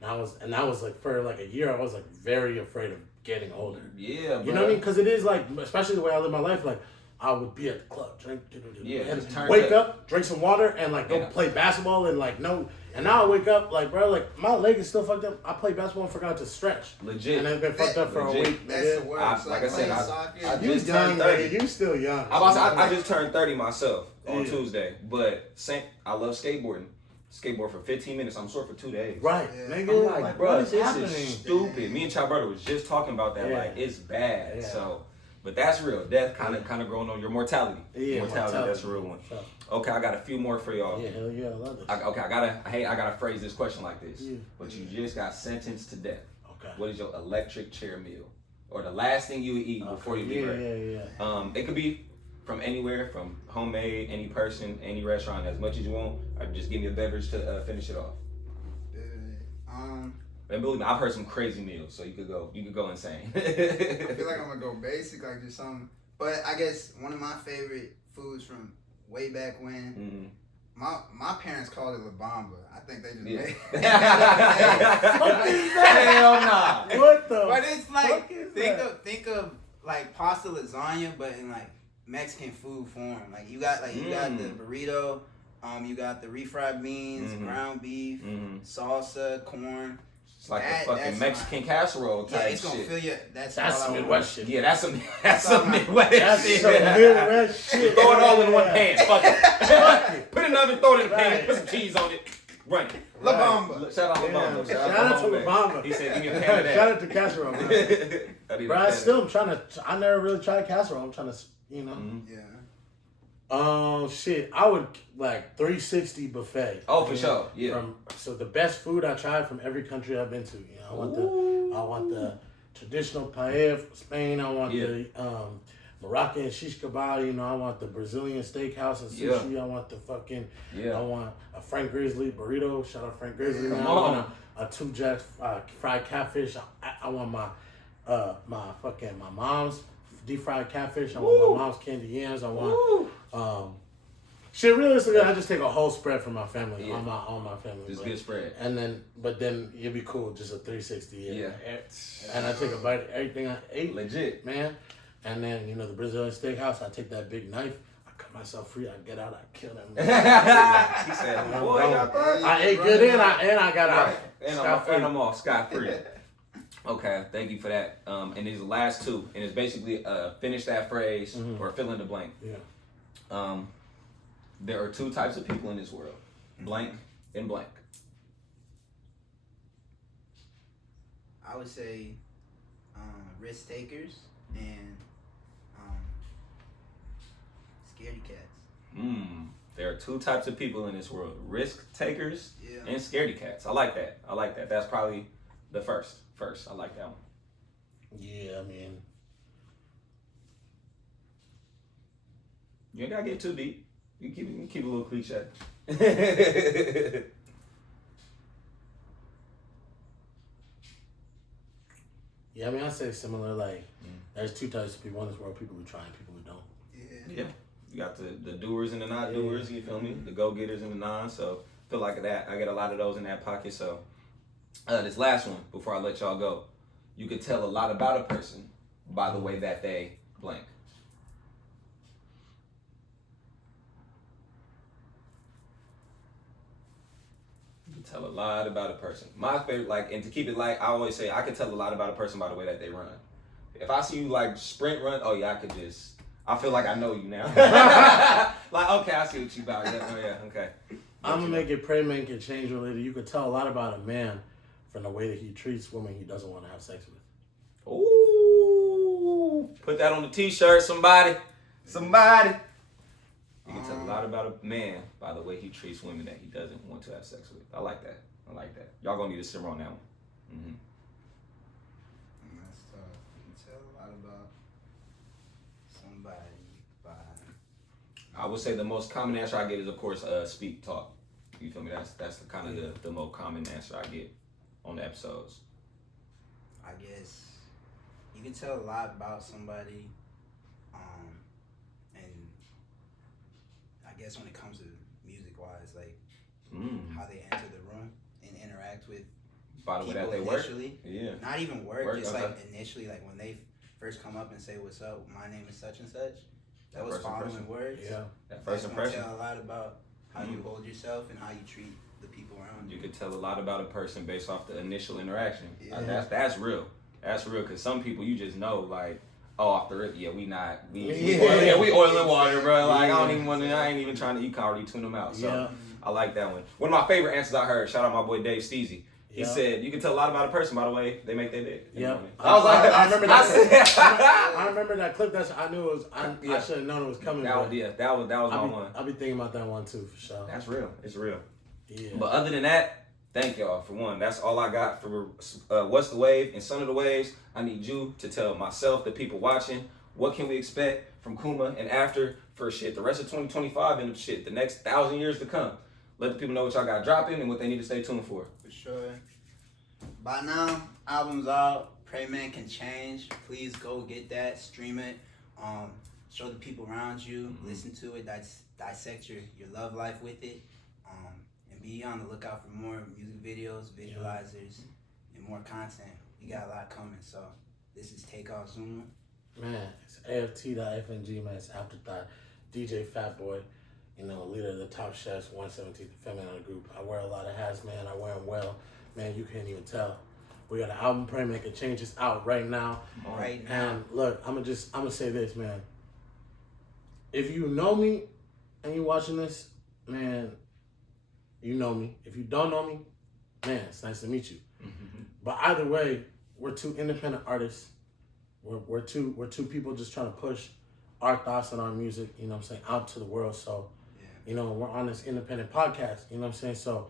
I was like for like a year, I was like very afraid of getting older. Yeah, you know what I mean? Because it is like, especially the way I live my life, like. I would be at the club, drink, and wake up, drink some water, and like go play basketball, and like no. And now I wake up like, bro, like my leg is still fucked up. I played basketball and forgot to stretch. Legit. And it's been fucked up for a week. That's the worst. Like I said, I you just young, turned 30. Man. You still young. I just turned 30 myself on Tuesday, but I love skateboarding. skateboard for 15 minutes. I'm sore for 2 days. Right, Yeah. nigga. I'm like, bro, what is this happening? is stupid. Me and Chai Brother was just talking about that. Yeah. Like, it's bad. Yeah. So, but that's real. Death kind of growing on your mortality. Yeah, mortality. That's a real one. Sure. Okay, I got a few more for y'all. Yeah, hell yeah, I love this. I gotta phrase this question like this. Yeah. But you just got sentenced to death. Okay. What is your electric chair meal, or the last thing you would eat before you leave Earth? Yeah. It could be from anywhere, from homemade, any person, any restaurant, as much as you want. Or just give me a beverage to finish it off. And believe me, I've heard some crazy meals, so you could go insane. I feel like I'm gonna go basic, like just something. But I guess one of my favorite foods from way back when, my parents called it La Bamba. I think they just made it. Hell nah. What the? But it's like fuck think of like pasta lasagna, but in like Mexican food form. Like you got the burrito, you got the refried beans, ground beef, salsa, corn. It's like a fucking Mexican casserole type shit. Yeah, it's gonna fill you. That's some Midwest shit. Yeah, that's some Midwest That's shit. some Midwest shit. Throw it all in one pan. Fuck it. Put it in the oven, throw it in the pan, Right. put some cheese on it, run it. La Bamba. Shout out La Bamba. Shout out to La Bamba. He said, give me a pan of that. Shout out to casserole, man. I need a Bro, pan of I never really tried casserole. I'm trying to, Yeah. Shit, I would like 360 buffet. Oh, for sure. Yeah. So the best food I tried from every country I've been to. I want the traditional paella from Spain. I want the Moroccan shish kebab. I want the Brazilian steakhouse and sushi. I want the fucking. I want a Frank Grizzly burrito. Shout out Frank Grizzly. Come I on. want a 2 Jacks fried catfish. I want my mom's deep fried catfish. I want my mom's candy yams. I want shit. Realistically, I just take a whole spread for my family on my family. Just good spread. But then it'd be cool just a 360. Yeah. And I take a bite of everything I ate. Legit. Man. And then the Brazilian steakhouse. I take that big knife. I cut myself free. I get out. I kill them. He said, boy, I ate good and I got out. And I'm off scot-free. Okay, thank you for that. And these are the last two, and it's basically finish that phrase or fill in the blank. Yeah. There are two types of people in this world: blank and blank. I would say risk takers and scaredy cats. There are two types of people in this world: risk takers and scaredy cats. I like that. That's probably the first. I like that one. Yeah, I mean, you ain't gotta get too deep. You can keep a little cliche. yeah, I mean, I say similar. Like, there's two types of people in this world: people who try and people who don't. Yeah. You got the doers and the not doers. You feel me? The go getters and the non. So feel like that. I get a lot of those in that pocket. So this last one before I let y'all go. You could tell a lot about a person by the way that they blank. You can tell a lot about a person. My favorite, and to keep it light, I always say I can tell a lot about a person by the way that they run. If I see you sprint run, I feel like I know you now. Okay, I see what you about. Yeah, okay. I'm gonna make it pray man can change related. You can tell a lot about a man from the way that he treats women he doesn't want to have sex with. Ooh, put that on the t-shirt, somebody. You can tell a lot about a man by the way he treats women that he doesn't want to have sex with. I like that. Y'all gonna need to simmer on that one. That's tough. You can tell a lot about somebody by. I would say the most common answer I get is, of course, speak, talk. You feel me? That's the kind of the most common answer I get on the episodes. I guess you can tell a lot about somebody, and I guess when it comes to music-wise, how they enter the room and interact with by the way that they initially. Work. Yeah. Not even work. Just okay. Initially, when they first come up and say, "What's up? My name is such and such." That was following words. Yeah. That first That's impression. gonna tell a lot about how you hold yourself and how you treat the people around you. You could tell a lot about a person based off the initial interaction. Yeah. That's real. That's real, because some people you just know, Oh, off the rip, yeah, we oil and water, bro. Like I ain't even trying to. You can already tune them out. So I like that one. One of my favorite answers I heard. Shout out my boy Dave Steezy. He said you can tell a lot about a person by the way they make their dick. Yeah, I was like, I remember that. I remember that clip. I knew it was. I should have known it was coming. That was my one. I'll be thinking about that one too for sure. That's real. It's real. Yeah. But other than that, thank y'all for one. That's all I got for What's the Wave and Son of the Waves. I need you to tell myself, the people watching, what can we expect from Kuma and After for shit the rest of 2025 and shit the next 1,000 years to come. Let the people know what y'all got dropping and what they need to stay tuned for. For sure. By now, album's out. Pray Man Can Change. Please go get that. Stream it. Show the people around you. Listen to it. Dissect your love life with it. And be on the lookout for more music videos, visualizers, and more content. We got a lot coming. So this is TakeOffZuma. Man, it's AfterThought, man. It's AfterThought. DJ Fatboy. You know, leader of the Top Chefs, 117th Feminine group. I wear a lot of hats, man. I wear them well. Man, you can't even tell. We got an album, Pray Make a Change. It's out right now. Right now. And look, I'm gonna say this, man. If you know me and you watching this, man, you know me. If you don't know me, man, it's nice to meet you. But either way, we're two independent artists. We're two people just trying to push our thoughts and our music, you know what I'm saying, out to the world. So, you know, we're on this independent podcast, you know what I'm saying? So,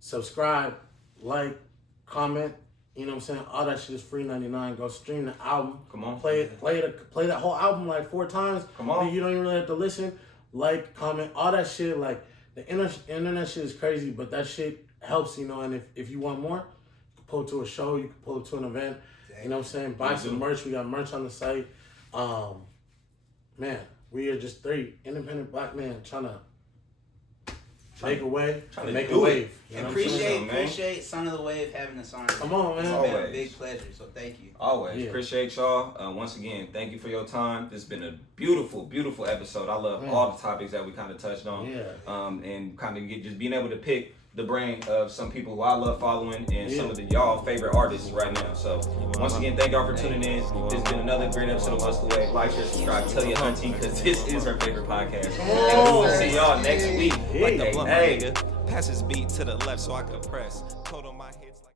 subscribe, like, comment, you know what I'm saying? All that shit is free 99. Go stream the album. Come on. Play that whole album like 4 times. Come on. You don't even really have to listen. Like, comment, all that shit. Like, the internet shit is crazy, but that shit helps, you know, and if you want more, you can pull it to a show, you can pull it to an event. You know what I'm saying? Buy some merch. We got merch on the site. Man, we are just 3 independent black men trying to make a way, trying to make do a wave. it. You know Appreciate Son of the Wave having us on. Come on, man. It's Always. been a big pleasure, so thank you. Always. Yeah. Appreciate y'all. Once again, thank you for your time. This has been a beautiful, beautiful episode. I love all the topics that we kind of touched on. Yeah. And kind of just being able to pick the brain of some people who I love following and some of y'all favorite artists right now. So once again, thank y'all for tuning in. This has been another great episode of What's the Wave. Like, share, subscribe, tell your auntie, because this is her favorite podcast. And we will see y'all next week. Like the blunt, my nigga. Pass his beat to the left so I could press. Told him my hits like